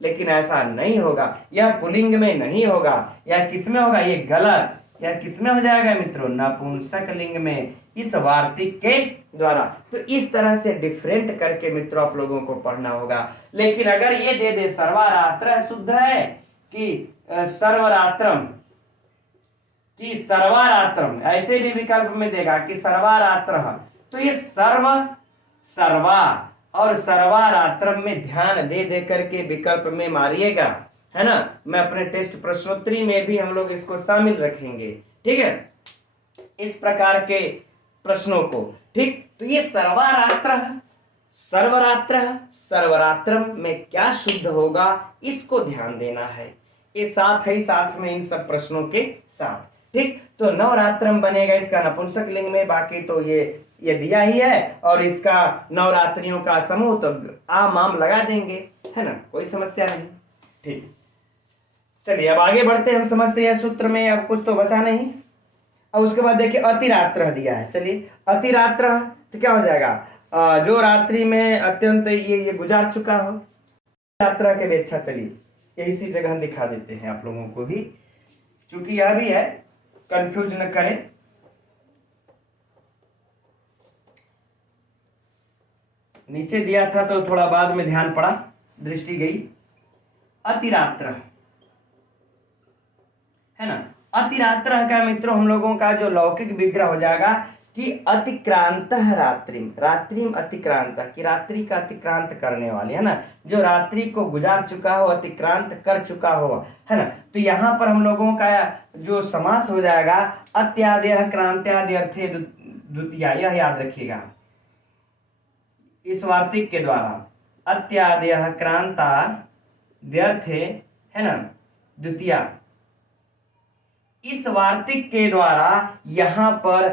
लेकिन ऐसा नहीं होगा, यह पुल्लिंग में नहीं होगा, यह किस में होगा, ये गलत। यह किसमें हो जाएगा मित्रों? नपुंसक लिंग में, इस वार्तिक के द्वारा। तो इस तरह से डिफरेंट करके मित्रों आप लोगों को पढ़ना होगा। लेकिन अगर ये दे दे सर्वरात्र शुद्ध है कि सर्वरात्रम, कि सर्वरात्रम, ऐसे भी विकल्प में देगा कि सर्वरात्र, तो ये सर्व, सर्वा और सर्वरात्रम में ध्यान दे दे करके विकल्प में मारिएगा, है ना। मैं अपने टेस्ट प्रश्नोत्तरी में भी हम लोग इसको शामिल रखेंगे, ठीक है, इस प्रकार के प्रश्नों को। ठीक, तो ये सर्वरात्र, सर्वरात्र, सर्वरात्रम में क्या शुद्ध होगा इसको ध्यान देना है। ये साथ ही साथ में इन सब प्रश्नों के साथ। ठीक, तो नवरात्रम बनेगा इसका नपुंसक लिंग में, बाकी तो ये दिया ही है, और इसका नवरात्रियों का समूह तो आम आम लगा देंगे, है ना, कोई समस्या नहीं। ठीक, चलिए अब आगे बढ़ते हैं, हम समझते हैं सूत्र में अब कुछ तो बचा नहीं। और उसके बाद देखिए अतिरात्र दिया है। चलिए अतिरात्र तो क्या हो जाएगा? जो रात्रि में अत्यंत ये गुजार चुका हो, यात्रा के लिए। अच्छा चलिए इसी जगह दिखा देते हैं आप लोगों को भी, क्योंकि यह भी है, कंफ्यूज न करें। नीचे दिया था तो थोड़ा बाद में ध्यान पड़ा, दृष्टि गई। अतिरात्र है ना, अतिरात्र का मित्रों हम लोगों का जो लौकिक विग्रह हो जाएगा कि अतिक्रांत रात्रिम, रात्रिम अतिक्रांत, कि रात्रि का अतिक्रांत करने वाले, है ना, जो रात्रि को गुजार चुका हो, अतिक्रांत कर चुका हो, है ना। तो यहाँ पर हम लोगों का जो समास हो जाएगा अत्यादय क्रांत्यादि अर्थे द्वितीया, यह याद रखिएगा इस वार्तिक के द्वारा। अत्यादय क्रांता द्यर्थे, है ना, द्वितीया, इस वार्तिक के द्वारा यहां पर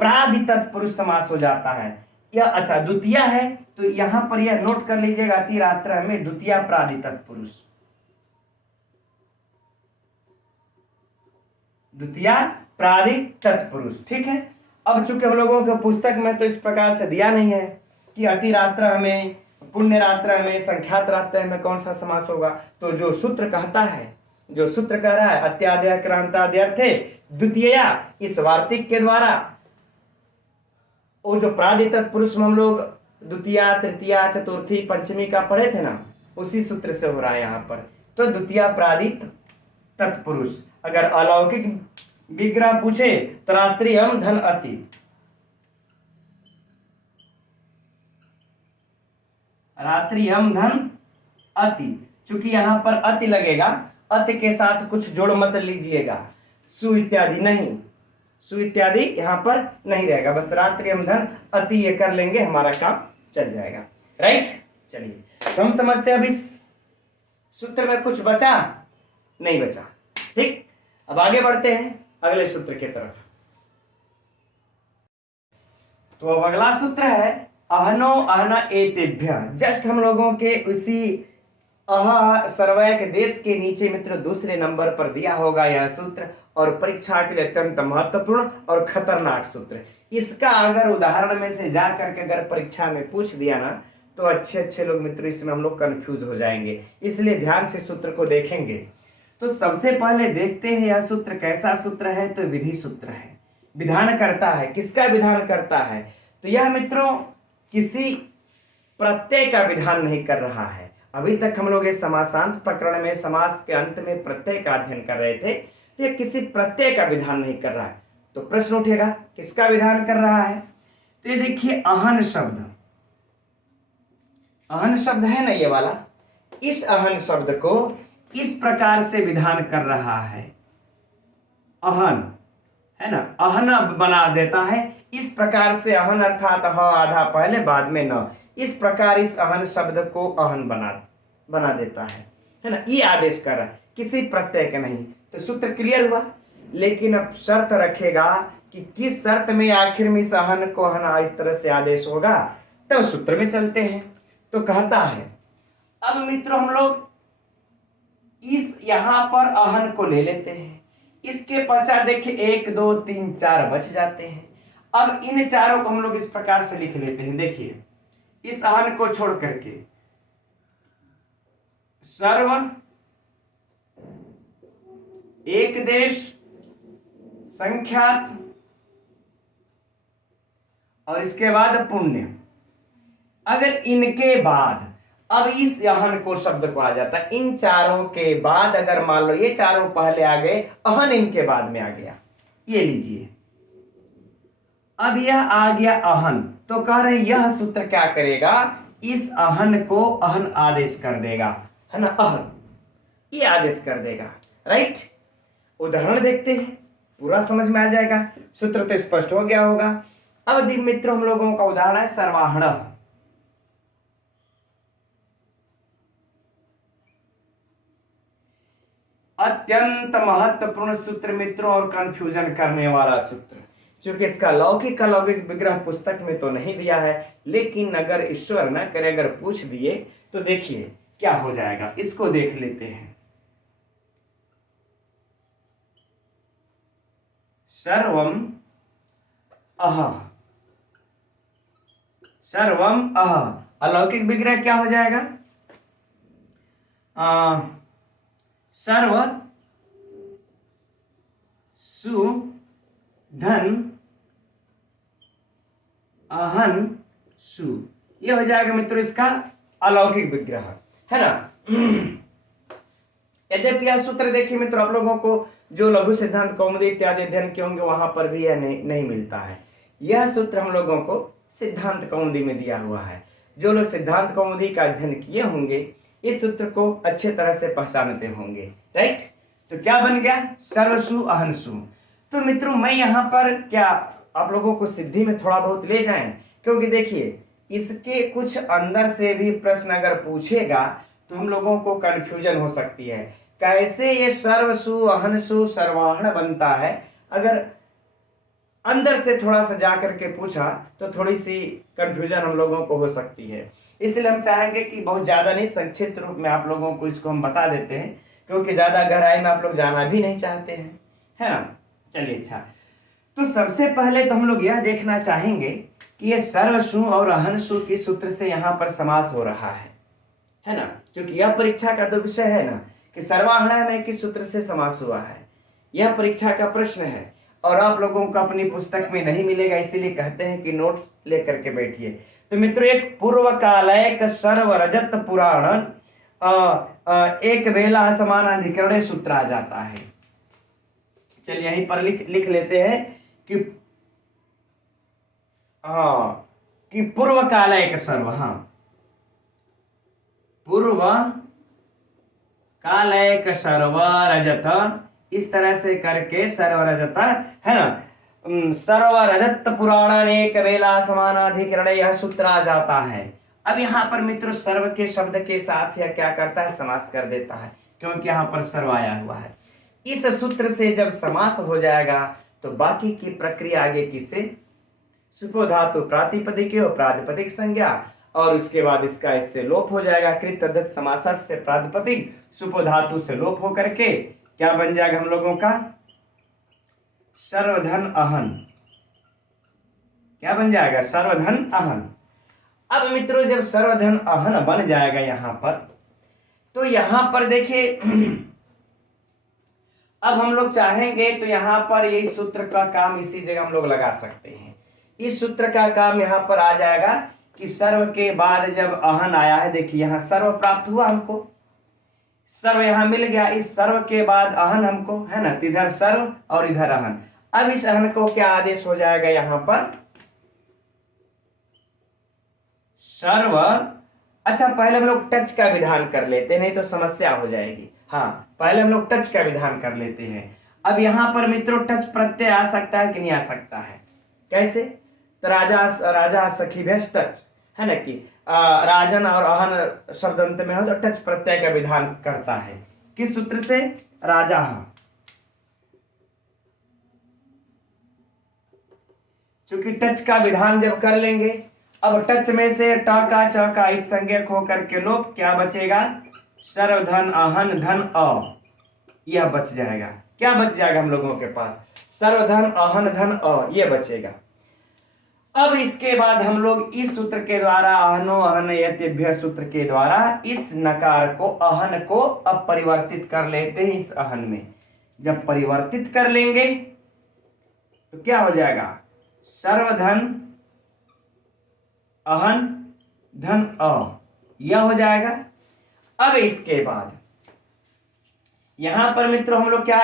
प्रादि तत्पुरुष समास हो जाता है। यह अच्छा द्वितीय है, तो यहां पर यह नोट कर लीजिएगा, अतिरात्र में द्वितीय प्रादि तत्पुरुष, द्वितीय प्रादि तत्पुरुष। ठीक है, अब चूंकि हम लोगों के पुस्तक में तो इस प्रकार से दिया नहीं है कि अतिरात्र में, पुण्य रात्र में, संख्यात रात्र में कौन सा समास होगा, तो जो सूत्र कहता है, जो सूत्र कह रहा है अत्यादय क्रांताद्यर्थे द्वितीया, इस वार्तिक के द्वारा वो जो प्रादि तत्पुरुष में हम लोग द्वितीया, तृतीया, चतुर्थी, पंचमी का पढ़े थे ना, उसी सूत्र से हो रहा है यहाँ पर। तो द्वितीय प्रादि तत्पुरुष, अगर अलौकिक विग्रह पूछे तो रात्रियम धन अति, रात्रियम धन अति, चूंकि यहां पर अति लगेगा, अति के साथ कुछ जोड़ मत लीजिएगा, सु इत्यादि नहीं, सु इत्यादि यहां पर नहीं रहेगा, बस रात्रियम धन अति ये कर लेंगे, हमारा काम चल जाएगा। राइट, चलिए तो हम समझते हैं अब इस सूत्र में कुछ बचा नहीं बचा। ठीक, अब आगे बढ़ते हैं अगले सूत्र की तरफ। तो अब अगला सूत्र है अहनो अहन एतेभ्य। जस्ट हम लोगों के उसी अह सर्वैक देश के नीचे मित्र दूसरे नंबर पर दिया होगा यह सूत्र, और परीक्षा के लिए अत्यंत महत्वपूर्ण और खतरनाक सूत्र। इसका अगर उदाहरण में से जा करके अगर परीक्षा में पूछ दिया ना, तो अच्छे लोग मित्रों इसमें हम लोग कंफ्यूज हो जाएंगे, इसलिए ध्यान से सूत्र को देखेंगे। तो सबसे पहले देखते हैं यह सूत्र कैसा सूत्र है, तो विधि सूत्र है, विधान करता है। किसका विधान करता है? तो यह मित्रों किसी प्रत्यय का विधान नहीं कर रहा है। अभी तक हम लोग इस समासांत प्रकरण में समास के अंत में प्रत्यय का अध्ययन कर रहे थे, तो यह किसी प्रत्यय का विधान नहीं कर रहा है। तो प्रश्न उठेगा किसका विधान कर रहा है? तो ये देखिए अहन शब्द, अहन शब्द है ना ये वाला, इस अहन शब्द को इस प्रकार से विधान कर रहा है। अहन है ना, अहन बना देता है इस प्रकार से, अहन अर्थात ह आधा पहले बाद में न, इस प्रकार इस अहन शब्द को अहन बना देता है ना, ये आदेश कर रहा है, किसी प्रत्यय का नहीं। तो सूत्र क्लियर हुआ, लेकिन अब शर्त रखेगा कि किस शर्त में आखिर में इस अहन को अहन इस तरह से आदेश होगा, तब सूत्र में चलते हैं। तो कहता है, अब मित्रों हम लोग इस यहां पर अहन को ले लेते हैं, इसके पश्चात देखिए 1 2 3 4 बच जाते हैं। अब इन चारों को हम लोग इस प्रकार से लिख लेते हैं, देखिए इस अहन को छोड़ करके सर्व, एक देश, संख्यात और इसके बाद पुण्य। अगर इनके बाद अब इस अहन को शब्द को आ जाता है, इन चारों के बाद अगर मान लो ये चारों पहले आ गए, अहन इनके बाद में आ गया, ये लीजिए अब यह आ गया अहन, तो कह रहे यह सूत्र क्या करेगा, इस अहन को अहन आदेश कर देगा, है ना, अहन ये आदेश कर देगा। राइट, उदाहरण देखते हैं, पूरा समझ में आ जाएगा, सूत्र तो स्पष्ट हो गया होगा। अब मित्रों हम लोगों का उदाहरण है सर्वाहण। अत्यंत महत्वपूर्ण सूत्र मित्रों और कंफ्यूजन करने वाला सूत्र, क्योंकि इसका लौकिक अलौकिक विग्रह पुस्तक में तो नहीं दिया है, लेकिन अगर ईश्वर न करे अगर पूछ दिए तो देखिए क्या हो जाएगा, इसको देख लेते हैं। सर्वम अह, सर्वम अह, अलौकिक विग्रह क्या हो जाएगा, सर्व सु धन अहन सु, ये हो जाएगा मित्रों इसका अलौकिक विग्रह, है ना। यद्यपि यह सूत्र देखिए मित्रों, आप लोगों को जो लघु सिद्धांत कौमुदी इत्यादि अध्ययन किए होंगे वहां पर भी यह नहीं मिलता है। यह सूत्र हम लोगों को सिद्धांत कौमुदी में दिया हुआ है। जो लोग सिद्धांत कौमुदी का अध्ययन किए होंगे इस सूत्र को अच्छे तरह से पहचानते होंगे। राइट, तो क्या बन गया, सर्वसु अहनसु। तो मित्रों मैं यहाँ पर क्या आप लोगों को सिद्धि में थोड़ा बहुत ले जाएं, क्योंकि देखिए इसके कुछ अंदर से भी प्रश्न अगर पूछेगा तो हम लोगों को कंफ्यूजन हो सकती है, कैसे ये सर्वसु अहनसु सर्वाहण बनता है। अगर अंदर से थोड़ा सा जा करके पूछा तो थोड़ी सी कंफ्यूजन हम लोगों को हो सकती है। इसलिए हम चाहेंगे कि बहुत ज्यादा नहीं, संक्षिप्त रूप में आप लोगों को इसको हम बता देते हैं, क्योंकि ज्यादा गहराई में आप लोग जाना भी नहीं चाहते हैं, है ना। चलिए अच्छा, तो सबसे पहले तो हम लोग यह देखना चाहेंगे कि ये सर्वसु और अहनसु के सूत्र से यहाँ पर समास हो रहा है ना, क्योंकि यह परीक्षा का तो विषय है ना कि सर्वाहण में किस सूत्र से समास हुआ है, यह परीक्षा का प्रश्न है और आप लोगों को अपनी पुस्तक में नहीं मिलेगा, इसीलिए कहते हैं कि नोट लेकर के बैठिए। तो मित्रों एक पूर्व कालयक सर्व रजत पुराण एक बेला समानाधिकरण सूत्र आ जाता है। चलिए यहीं पर लिख लेते हैं कि कि पूर्व कालयक सर्व, पूर्व कालयक सर्व रजत, इस तरह से करके सर्व रजत, है ना, सर्व रजत पुराण एक बेला समानाधिकरण यह सूत्र आ जाता है। अब यहाँ पर मित्रों सर्व के शब्द के साथ यह क्या करता है, समास कर देता है, क्योंकि यहाँ पर सर्व आया हुआ है। इस सूत्र से जब समास हो जाएगा तो बाकी की प्रक्रिया आगे किसे, सुपो धातु प्रातिपदिक और प्रातिपदिक संज्ञा, और उसके बाद इसका इससे लोप हो जाएगा, कृत तद्धित समासस् से प्रातिपदिक सुपो धातु से लोप हो करके क्या बन जाएगा हम लोगों का, सर्वधन अहन, क्या बन जाएगा, सर्वधन अहन। अब मित्रों जब सर्वधन अहन बन जाएगा यहां पर, तो यहां पर देखिए अब हम लोग चाहेंगे तो यहां पर ये सूत्र का काम इसी जगह हम लोग लगा सकते हैं। इस सूत्र का काम यहां पर आ जाएगा कि सर्व के बाद जब अहन आया है, देखिए यहां सर्व प्राप्त हुआ हमको, सर्व यहां मिल गया, इस सर्व के बाद अहन हमको, है ना, इधर सर्व और इधर अहन। अब इस अहन को क्या आदेश हो जाएगा यहां पर, सर्व। अच्छा पहले हम लोग टच का विधान कर लेते हैं, नहीं तो समस्या हो जाएगी। पहले हम लोग टच का विधान कर लेते हैं। अब यहां पर मित्रों टच प्रत्यय आ सकता है कि नहीं आ सकता है, कैसे, तो राजा सखी भेष टच, है ना, कि राजन और अहन शब्द अंत में हो तो टच प्रत्यय का विधान करता है, किस सूत्र से, राजा। चूंकि टच का विधान जब कर लेंगे, अब टच में से ट का च का एक संज्ञक होकर के लोप, क्या बचेगा, सर्वधन अहन धन अ, यह बच जाएगा। क्या बच जाएगा हम लोगों के पास, सर्वधन अहन धन अ, यह बचेगा। अब इसके बाद हम लोग इस सूत्र के द्वारा अहनो अहन यतिभ्य सूत्र के द्वारा इस नकार को, अहन को अब परिवर्तित कर लेते हैं इस अहन में। जब परिवर्तित कर लेंगे तो क्या हो जाएगा, सर्वधन अहन धन अ, यह हो जाएगा। अब इसके बाद यहां पर मित्रों हम लोग क्या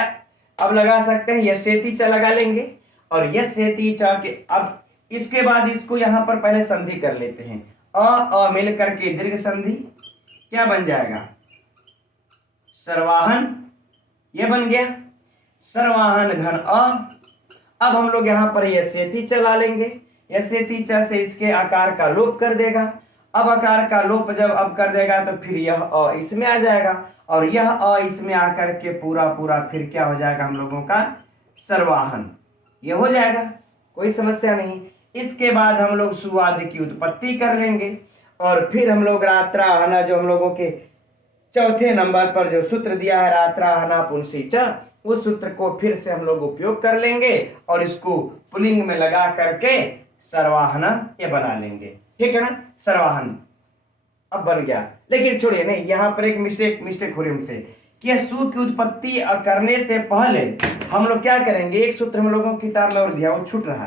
अब लगा सकते हैं, यशेती च लगा लेंगे और यशेती च के अब इसके बाद इसको यहां पर पहले संधि कर लेते हैं, अ मिल करके दीर्घ संधि क्या बन जाएगा, सर्वाहन, ये बन गया सर्वाहन धन अ। अब हम लोग यहां पर यशेती चला लेंगे, यशेती च से इसके आकार का लोप कर देगा। अब आकार का लोप जब अब कर देगा तो फिर यह अ इसमें आ जाएगा और यह अ इसमें आकर के पूरा पूरा फिर क्या हो जाएगा हम लोगों का सर्वाहन, यह हो जाएगा, कोई समस्या नहीं। इसके बाद हम लोग सुवाद की उत्पत्ति कर लेंगे और फिर हम लोग रात्राहना जो हम लोगों के चौथे नंबर पर जो सूत्र दिया है रात्राहना पुंसी च, उस सूत्र को फिर से हम लोग उपयोग कर लेंगे और इसको पुलिंग में लगा करके सर्वाहना ये बना लेंगे, ठीक है ना, सर्वाहन अब बन गया। लेकिन छोड़िए नहीं, यहां पर एक मिस्टेक हो रही हमसे कि सु की उत्पत्ति करने से पहले हम लोग क्या करेंगे, एक सूत्र हम लोगों की किताब में और दिया वो छूट रहा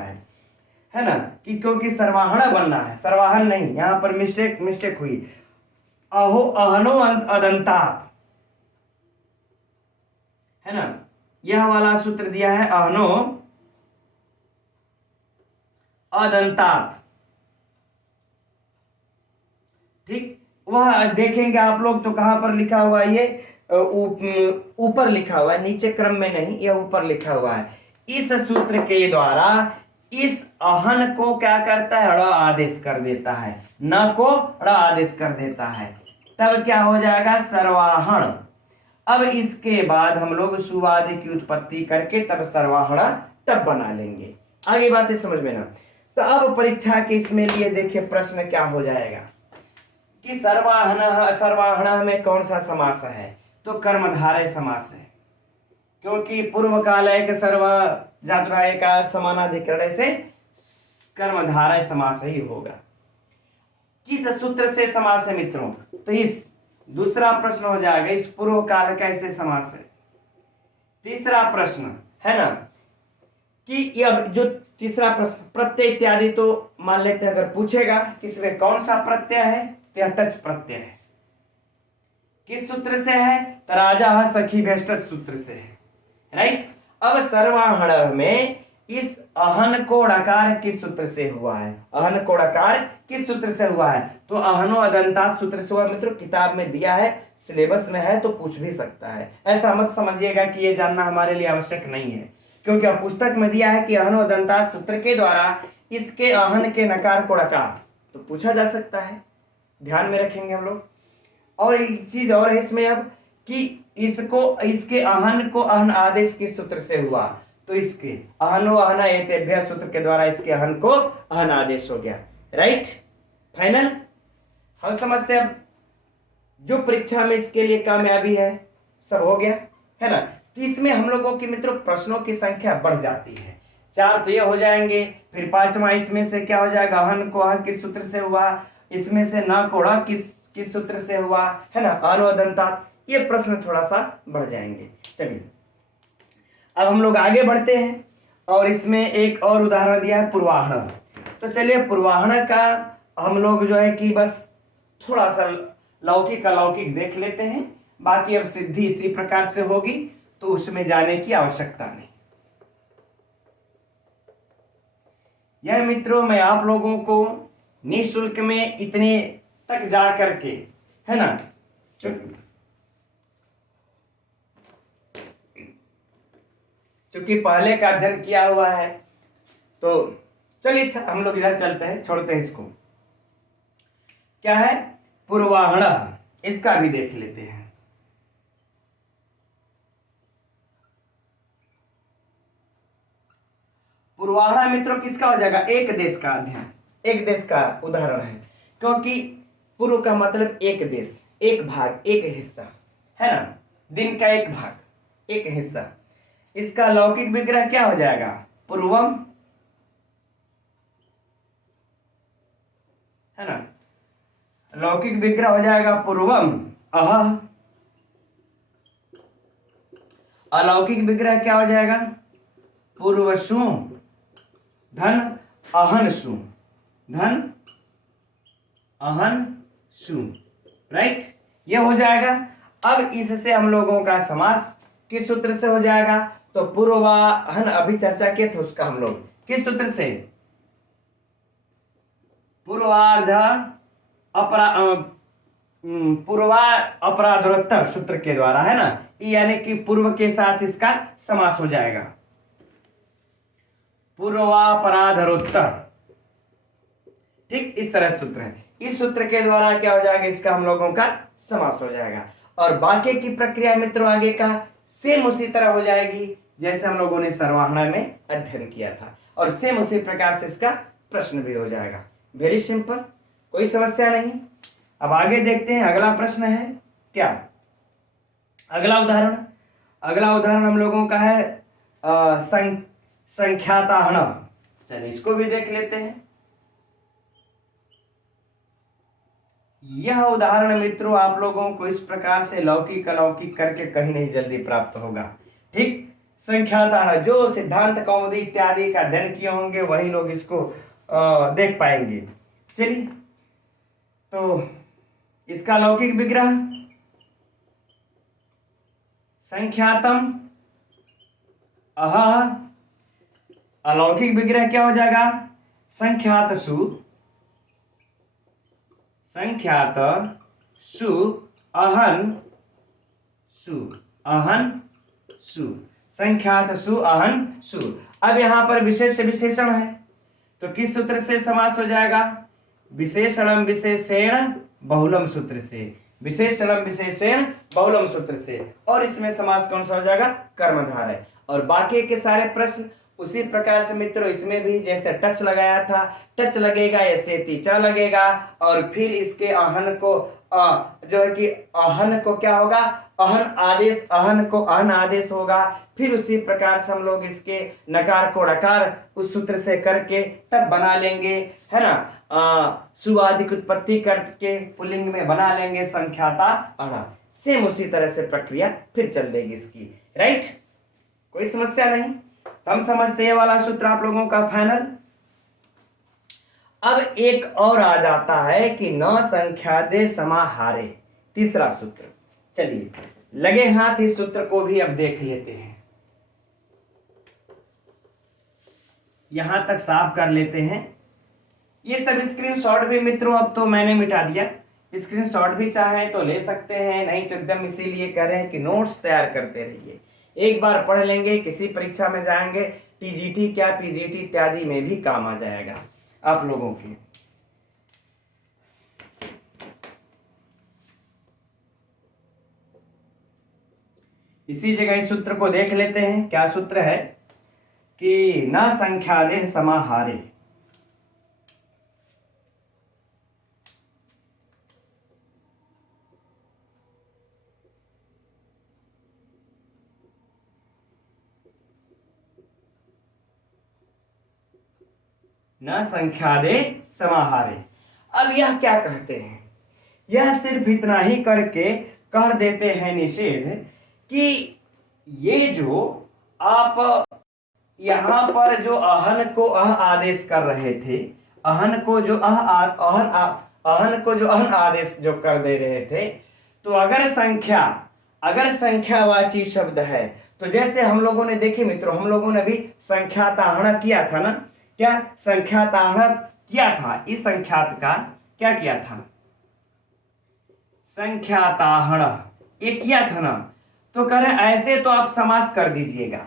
है ना, कि क्योंकि सर्वाहना बनना है, सर्वाहन नहीं, यहां पर मिस्टेक हुई, अहो अहनो अदंतात, है ना, यह वाला सूत्र दिया है अहनो अदंतात, ठीक, वह देखेंगे आप लोग तो कहां पर लिखा हुआ है, ये ऊपर लिखा हुआ है, नीचे क्रम में नहीं, यह ऊपर लिखा हुआ है। इस सूत्र के द्वारा इस अहन को क्या करता है, ड़ आदेश कर देता है, न को ड़ आदेश कर देता है, तब क्या हो जाएगा सर्वाहन। अब इसके बाद हम लोग सुवाद की उत्पत्ति करके तब सर्वाहण तब बना लेंगे, आगे बातें समझ में ना। तो अब परीक्षा के इसमें लिए देखिए प्रश्न क्या हो जाएगा कि सर्वाहण में कौन सा समास है, तो कर्मधारय समास है, क्योंकि पूर्व काल एक सर्व जातुराय का समानाधिकरण से कर्मधारय समास ही होगा। किस सूत्र से समास है मित्रों, तो इस दूसरा प्रश्न हो जाएगा, इस पूर्व काल कैसे समास है। तीसरा प्रश्न है ना कि अब जो तीसरा प्रश्न प्रत्यय इत्यादि तो मान लेते हैं, अगर पूछेगा इसमें कौन सा प्रत्यय है, तो यह टच प्रत्यय है, किस सूत्र से है, तो राजा सखी भेष्टच सूत्र से है, राइट। अब सर्वाहण में इस अहन को ड़कार किस सूत्र से हुआ है, अहन को ड़कार किस सूत्र से हुआ है, तो अहनो अदंतात सूत्र से हुआ। मित्रों किताब में दिया है, सिलेबस में है, तो पूछ भी सकता है, ऐसा मत समझिएगा कि ये जानना हमारे लिए आवश्यक नहीं है, क्योंकि पुस्तक में दिया है कि अहनो अदंतात सूत्र के द्वारा इसके अहन के नकार को ड़कार, तो पूछा जा सकता है, ध्यान में रखेंगे हम लोग। और एक चीज और है इसमें अब कि इसके अहन को अहन आदेश किस सूत्र से हुआ, तो इसके अहनो अहना एतेभ्य सूत्र के द्वारा इसके अहन को अहन आदेश हो गया, राइट, फाइनल। हम समझते हैं अब जो परीक्षा में इसके लिए कामयाबी है सब हो गया, है ना। तो इसमें हम लोगों की मित्रों प्रश्नों की संख्या बढ़ जाती है, 4 तो ये हो जाएंगे, फिर 5वां इसमें से क्या हो जाएगा, अहन को अहन किस सूत्र से हुआ, इसमें से न कोड़ा किस सूत्र से हुआ, है ना, अनोदंतात, ये प्रश्न थोड़ा सा बढ़ जाएंगे। चलिए अब हम लोग आगे बढ़ते हैं और इसमें एक और उदाहरण दिया है पूर्वाहन। तो चलिए पूर्वाहन का हम लोग जो है कि बस थोड़ा सा लौकिक अलौकिक देख लेते हैं, बाकी अब सिद्धि इसी प्रकार से होगी, तो उसमें जाने की आवश्यकता नहीं। यह मित्रों मैं आप लोगों को निःशुल्क में इतने तक जा करके, है ना, क्योंकि पहले का अध्ययन किया हुआ है, तो चलिए हम लोग इधर चलते हैं, छोड़ते हैं इसको। क्या है पूर्वाहण, इसका भी देख लेते हैं। पूर्वाहण मित्रों किसका हो जाएगा, एक देश का अध्ययन, एक देश का उदाहरण है, क्योंकि पूर्व का मतलब एक देश, एक भाग, एक हिस्सा, है ना, दिन का एक भाग, एक हिस्सा। इसका लौकिक विग्रह क्या हो जाएगा, पूर्वम, है ना, लौकिक विग्रह हो जाएगा पूर्वम अह, अलौकिक विग्रह क्या हो जाएगा, पूर्वसु धन अहन सु, धन अहन सु, राइट, ये हो जाएगा। अब इससे हम लोगों का समास किस सूत्र से हो जाएगा? तो पूर्वाहन अभी चर्चा किए थे उसका हम लोग किस सूत्र से? पूर्वार्ध पूर्वा अपराधोत्तर सूत्र के द्वारा, है ना, यानी कि पूर्व के साथ इसका समास हो जाएगा। पूर्वापराधरोत्तर, ठीक, इस तरह सूत्र है। इस सूत्र के द्वारा क्या हो जाएगा? इसका हम लोगों का समास हो जाएगा। और बाकी की प्रक्रिया मित्रों आगे का सेम उसी तरह हो जाएगी जैसे हम लोगों ने सर्वाहना में अध्ययन किया था, और सेम उसी प्रकार से इसका प्रश्न भी हो जाएगा। वेरी सिंपल, कोई समस्या नहीं। अब आगे देखते हैं, अगला प्रश्न है क्या? अगला उदाहरण हम लोगों का है संख्याताहण। चलिए इसको भी देख लेते हैं। यह उदाहरण मित्रों आप लोगों को इस प्रकार से लौकिक अलौकिक करके कहीं नहीं जल्दी प्राप्त होगा, ठीक। संख्याताहण, जो सिद्धांत कौमुदी इत्यादि का अध्ययन किए होंगे वही लोग इसको देख पाएंगे। चलिए, तो इसका लौकिक विग्रह संख्यातम अह, अलौकिक विग्रह क्या हो जाएगा? संख्यात सु अहन सु, संख्यात सु अहन सु। अब यहां पर विशेष विशेषण है, तो किस सूत्र से समास हो जाएगा? विशेषणम विशेषेण बहुलम सूत्र से, विशेषणम विशेषेण बहुलम सूत्र से। और इसमें समास कौन सा हो जाएगा? कर्मधारय है। और बाकी के सारे प्रश्न उसी प्रकार से मित्रों इसमें भी जैसे टच लगाया था, टच लगेगा, ऐसे तीचा लगेगा, और फिर इसके अहन को जो है कि अहन को क्या होगा? अहन को अहन आदेश होगा। फिर उसी प्रकार से हम लोग इसके नकार को ड़कार उस सूत्र से करके तब बना लेंगे, है ना, सुवादिक उत्पत्ति करके पुल्लिंग में बना लेंगे संख्याता अण। सेम उसी तरह से प्रक्रिया फिर चल देगी इसकी, राइट, कोई समस्या नहीं। हम समझते हैं वाला सूत्र आप लोगों का फाइनल। अब एक और आ जाता है कि न संख्यादे समाहारे, तीसरा सूत्र। चलिए लगे हाथ इस सूत्र को भी अब देख लेते हैं। यहां तक साफ कर लेते हैं। ये सब स्क्रीनशॉट भी मित्रों अब तो मैंने मिटा दिया, स्क्रीनशॉट भी चाहे तो ले सकते हैं, नहीं तो एकदम इसीलिए कह रहे हैं कि नोट्स तैयार करते रहिए। एक बार पढ़ लेंगे, किसी परीक्षा में जाएंगे, टीजीटी क्या पीजीटी इत्यादि में भी काम आ जाएगा आप लोगों के। इसी जगह इस सूत्र को देख लेते हैं। क्या सूत्र है कि न संख्यादेह समाहारे, न संख्यादे समाहारे। अब यह क्या कहते हैं? यह सिर्फ इतना ही करके कह देते हैं निषेध कि ये जो आप यहां पर जो अहन को अह आदेश कर रहे थे, अहन को जो अहन आदेश जो कर दे रहे थे, तो अगर संख्यावाची शब्द है, तो जैसे हम लोगों ने देखे मित्रों, हम लोगों ने भी संख्याताहण किया था ना, क्या संख्याताहण किया था? इस संख्यात का क्या किया था? संख्याताहण ये किया था ना। तो कह रहे ऐसे तो आप समास कर दीजिएगा,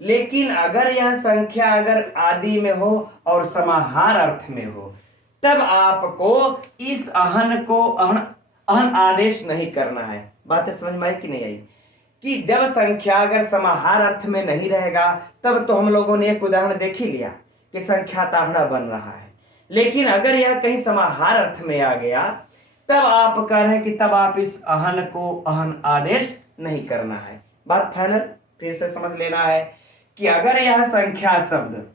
लेकिन अगर यह संख्या अगर आदि में हो और समाहार अर्थ में हो, तब आपको इस अहन को अहन आदेश नहीं करना है। बातें समझ में आई कि नहीं आई? कि जब संख्या अगर समाहार अर्थ में नहीं रहेगा, तब तो हम लोगों ने एक उदाहरण देख ही लिया कि संख्याताहण बन रहा है। लेकिन अगर यह कहीं समाहार अर्थ में आ गया, तब आप कह रहे हैं कि तब आप इस अहन को अहन आदेश नहीं करना है। बात फाइनल फिर से समझ लेना है कि अगर यह संख्या शब्द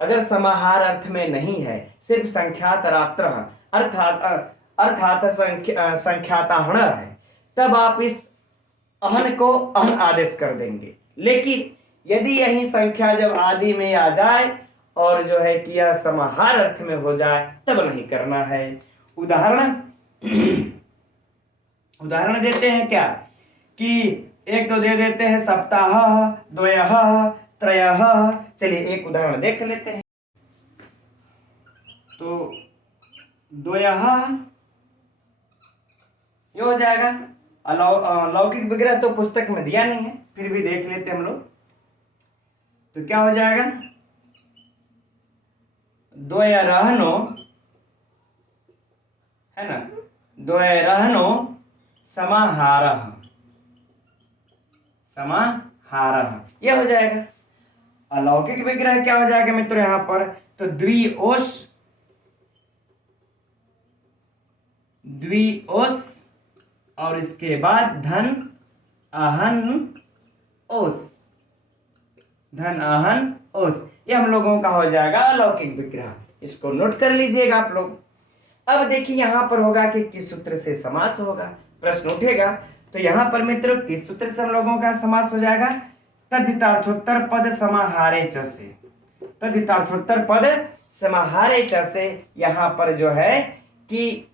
अगर समाहार अर्थ में नहीं है, सिर्फ संख्यातरात्र अर्थात संख्याताहण है, तब आप इस अहन को अहन आदेश कर देंगे। लेकिन यदि यही संख्या जब आदि में आ जाए और जो है कि यह समाहार अर्थ में हो जाए तब नहीं करना है। उदाहरण उदाहरण देते हैं क्या कि एक तो दे देते हैं सप्ताह, द्वयः, त्रयः। चलिए एक उदाहरण देख लेते हैं। तो द्वयः ये हो जाएगा। लौकिक विग्रह तो पुस्तक में दिया नहीं है, फिर भी देख लेते हैं हम लोग। तो क्या हो जाएगा, द्वयरहनो है ना, द्वयरहनो समाहारः, समाहारः ये हो जाएगा। अलौकिक विग्रह क्या हो जाएगा मित्रों यहां पर, तो द्विओस, द्विओस और इसके बाद धन अहन ओस, धन अहन ओस, ये हम लोगों का हो जाएगा अलौकिक विग्रह। इसको नोट कर लीजिएगा आप लोग। अब देखिए यहां पर होगा कि किस सूत्र से समास होगा, प्रश्न उठेगा। तो यहां पर मित्रों किस सूत्र से हम लोगों का समास हो जाएगा, तद्धितार्थोत्तर पद समाहारे च से, तद्धितार्थोत्तर पद समाहारे च से यहां पर जो है कि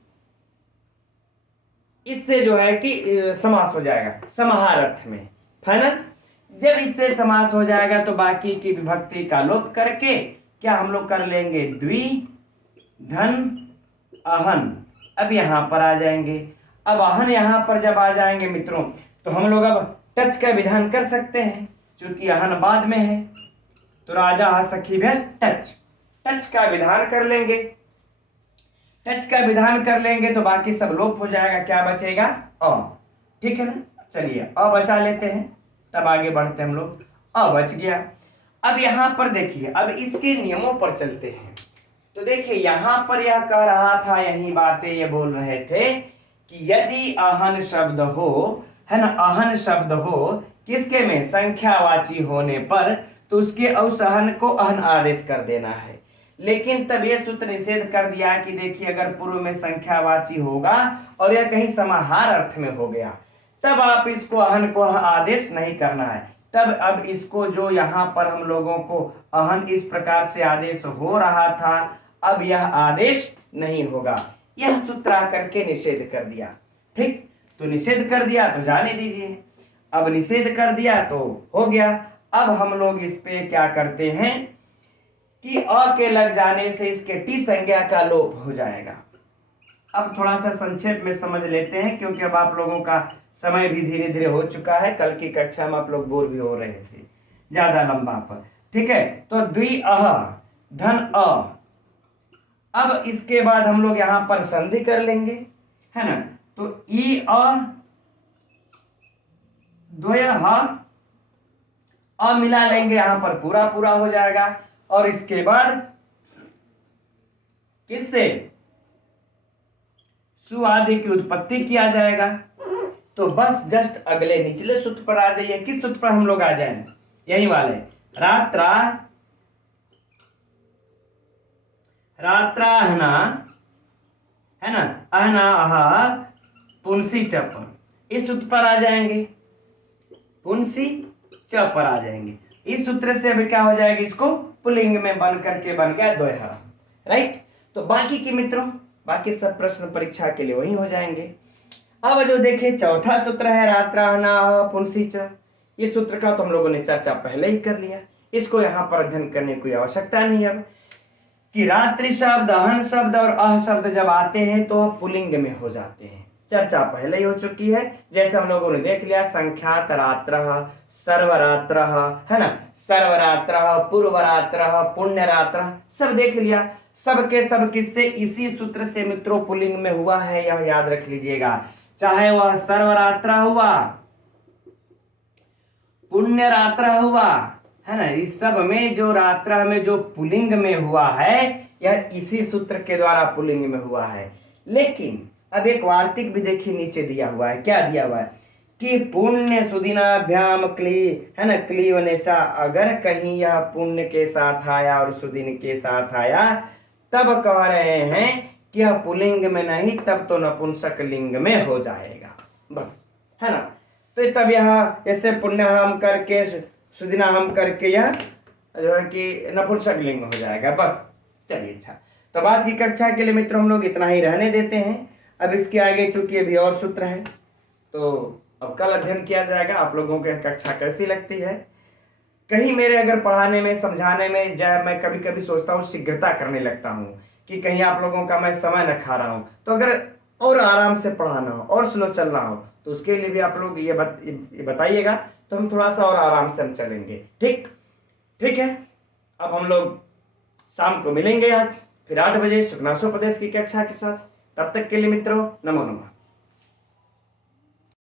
इससे जो है कि समास हो जाएगा समाहार अर्थ में। फाइनल, जब इससे समास हो जाएगा तो बाकी की विभक्ति का लोप करके क्या हम लोग कर लेंगे, द्वि धन अहन। अब यहां पर आ जाएंगे। अब अहन यहां पर जब आ जाएंगे मित्रों तो हम लोग अब टच का विधान कर सकते हैं, क्योंकि अहन बाद में है। तो राजा सखी भ्यस टच, टच का विधान कर लेंगे। टच का विधान कर लेंगे तो बाकी सब लोप हो जाएगा, क्या बचेगा, अ। ठीक है ना। चलिए अ बचा लेते हैं, तब आगे बढ़ते हम लोग। अ बच गया। अब यहां पर देखिए, अब इसके नियमों पर चलते हैं। तो देखिए यहां पर यह कह रहा था, यही बातें ये बोल रहे थे कि यदि अहन शब्द हो, है ना, अहन शब्द हो किसके में, संख्यावाची होने पर, तो उसके औसहन को अहन आदेश कर देना है। लेकिन तब यह सूत्र निषेध कर दिया कि देखिए अगर पूर्व में संख्यावाची होगा और यह कहीं समाहार अर्थ में हो गया, तब आप इसको अहन को आदेश नहीं करना है। तब अब इसको जो यहां पर हम लोगों को अहन इस प्रकार से आदेश हो रहा था, अब यह आदेश नहीं होगा। यह सूत्र आकर के निषेध कर दिया। ठीक, तो निषेध कर दिया तो जाने दीजिए। अब निषेध कर दिया तो हो गया। अब हम लोग इस पे क्या करते हैं कि अ के लग जाने से इसके टी संज्ञा का लोप हो जाएगा। अब थोड़ा सा संक्षेप में समझ लेते हैं, क्योंकि अब आप लोगों का समय भी धीरे धीरे हो चुका है। कल की कक्षा में आप लोग बोर भी हो रहे थे ज्यादा लंबा पर। ठीक है, तो द्वि अह धन अ। अब इसके बाद हम लोग यहां पर संधि कर लेंगे, है ना। तो ई अ द्वयः अ मिला लेंगे, यहां पर पूरा पूरा हो जाएगा। और इसके बाद किससे, सु आदि की उत्पत्ति किया जाएगा। तो बस जस्ट अगले निचले सूत्र पर आ जाइए। किस सूत्र पर हम लोग आ जाएं, यही वाले, रात्रा, रात्राहना, है ना, अहना अहा पुंसी चप, इस सूत्र पर आ जाएंगे, पुंसी च पर आ जाएंगे। इस सूत्र से अभी क्या हो जाएगा, इसको पुल्लिंग में बन करके बन गया द्वयः। राइट, तो बाकी के मित्रों बाकी सब प्रश्न परीक्षा के लिए वही हो जाएंगे। अब जो देखिए चौथा सूत्र है रात्राहना पुंसी च, इस सूत्र का तो हम लोगों ने चर्चा पहले ही कर लिया, इसको यहां पर अध्ययन करने की आवश्यकता नहीं। अब कि रात्रि शब्द, अहन शब्द और अह शब्द जब आते हैं तो पुल्लिंग में हो जाते हैं, चर्चा पहले ही हो चुकी है। जैसे हम लोगों ने देख लिया संख्यात रात्रः, सर्वरात्रः, है ना, सर्वरात्रः, पूर्वरात्रः, पुण्यरात्रः, सब देख लिया। सबके सब किससे, इसी सूत्र से मित्रों पुल्लिंग में हुआ है, यह याद रख लीजिएगा। चाहे वह सर्वरात्र हुआ, पुण्यरात्र हुआ, है ना, इस सब में जो रात्र में जो पुल्लिंग में हुआ है, यह इसी सूत्र के द्वारा पुल्लिंग में हुआ है। लेकिन अब एक वार्तिक भी देखिए नीचे दिया हुआ है, क्या दिया हुआ है कि पुण्य सुदिनाभ्याम क्ली, है ना, क्लीव निष्ठा, अगर कहीं यह पुण्य के साथ आया और सुदिन के साथ आया, तब कह रहे हैं कि यह पुल्लिंग में नहीं, तब तो नपुंसक लिंग में हो जाएगा, बस, है ना। तो तब यह ऐसे पुण्य हम करके सुदिना हम करके यह जो है कि नपुंसक लिंग हो जाएगा। बस चलिए, अच्छा, तो आज की कक्षा के लिए मित्रों हम लोग इतना ही रहने देते हैं। अब इसके आगे चूंकि अभी और सूत्र हैं तो अब कल अध्ययन किया जाएगा। आप लोगों को कक्षा कैसी लगती है? कहीं मेरे अगर पढ़ाने में समझाने में जाए, मैं कभी कभी सोचता हूँ शीघ्रता करने लगता हूँ कि कहीं आप लोगों का मैं समय न खा रहा हूँ। तो अगर और आराम से पढ़ाना हो और स्लो चलना हो तो उसके लिए भी आप लोग ये बताइएगा, तो हम थोड़ा सा और आराम से हम चलेंगे। ठीक ठीक है। अब हम लोग शाम को मिलेंगे आज फिर 8 बजे सुखनासोपदेश की कक्षा के साथ। तब तक के लिए मित्रों, नमो नमः।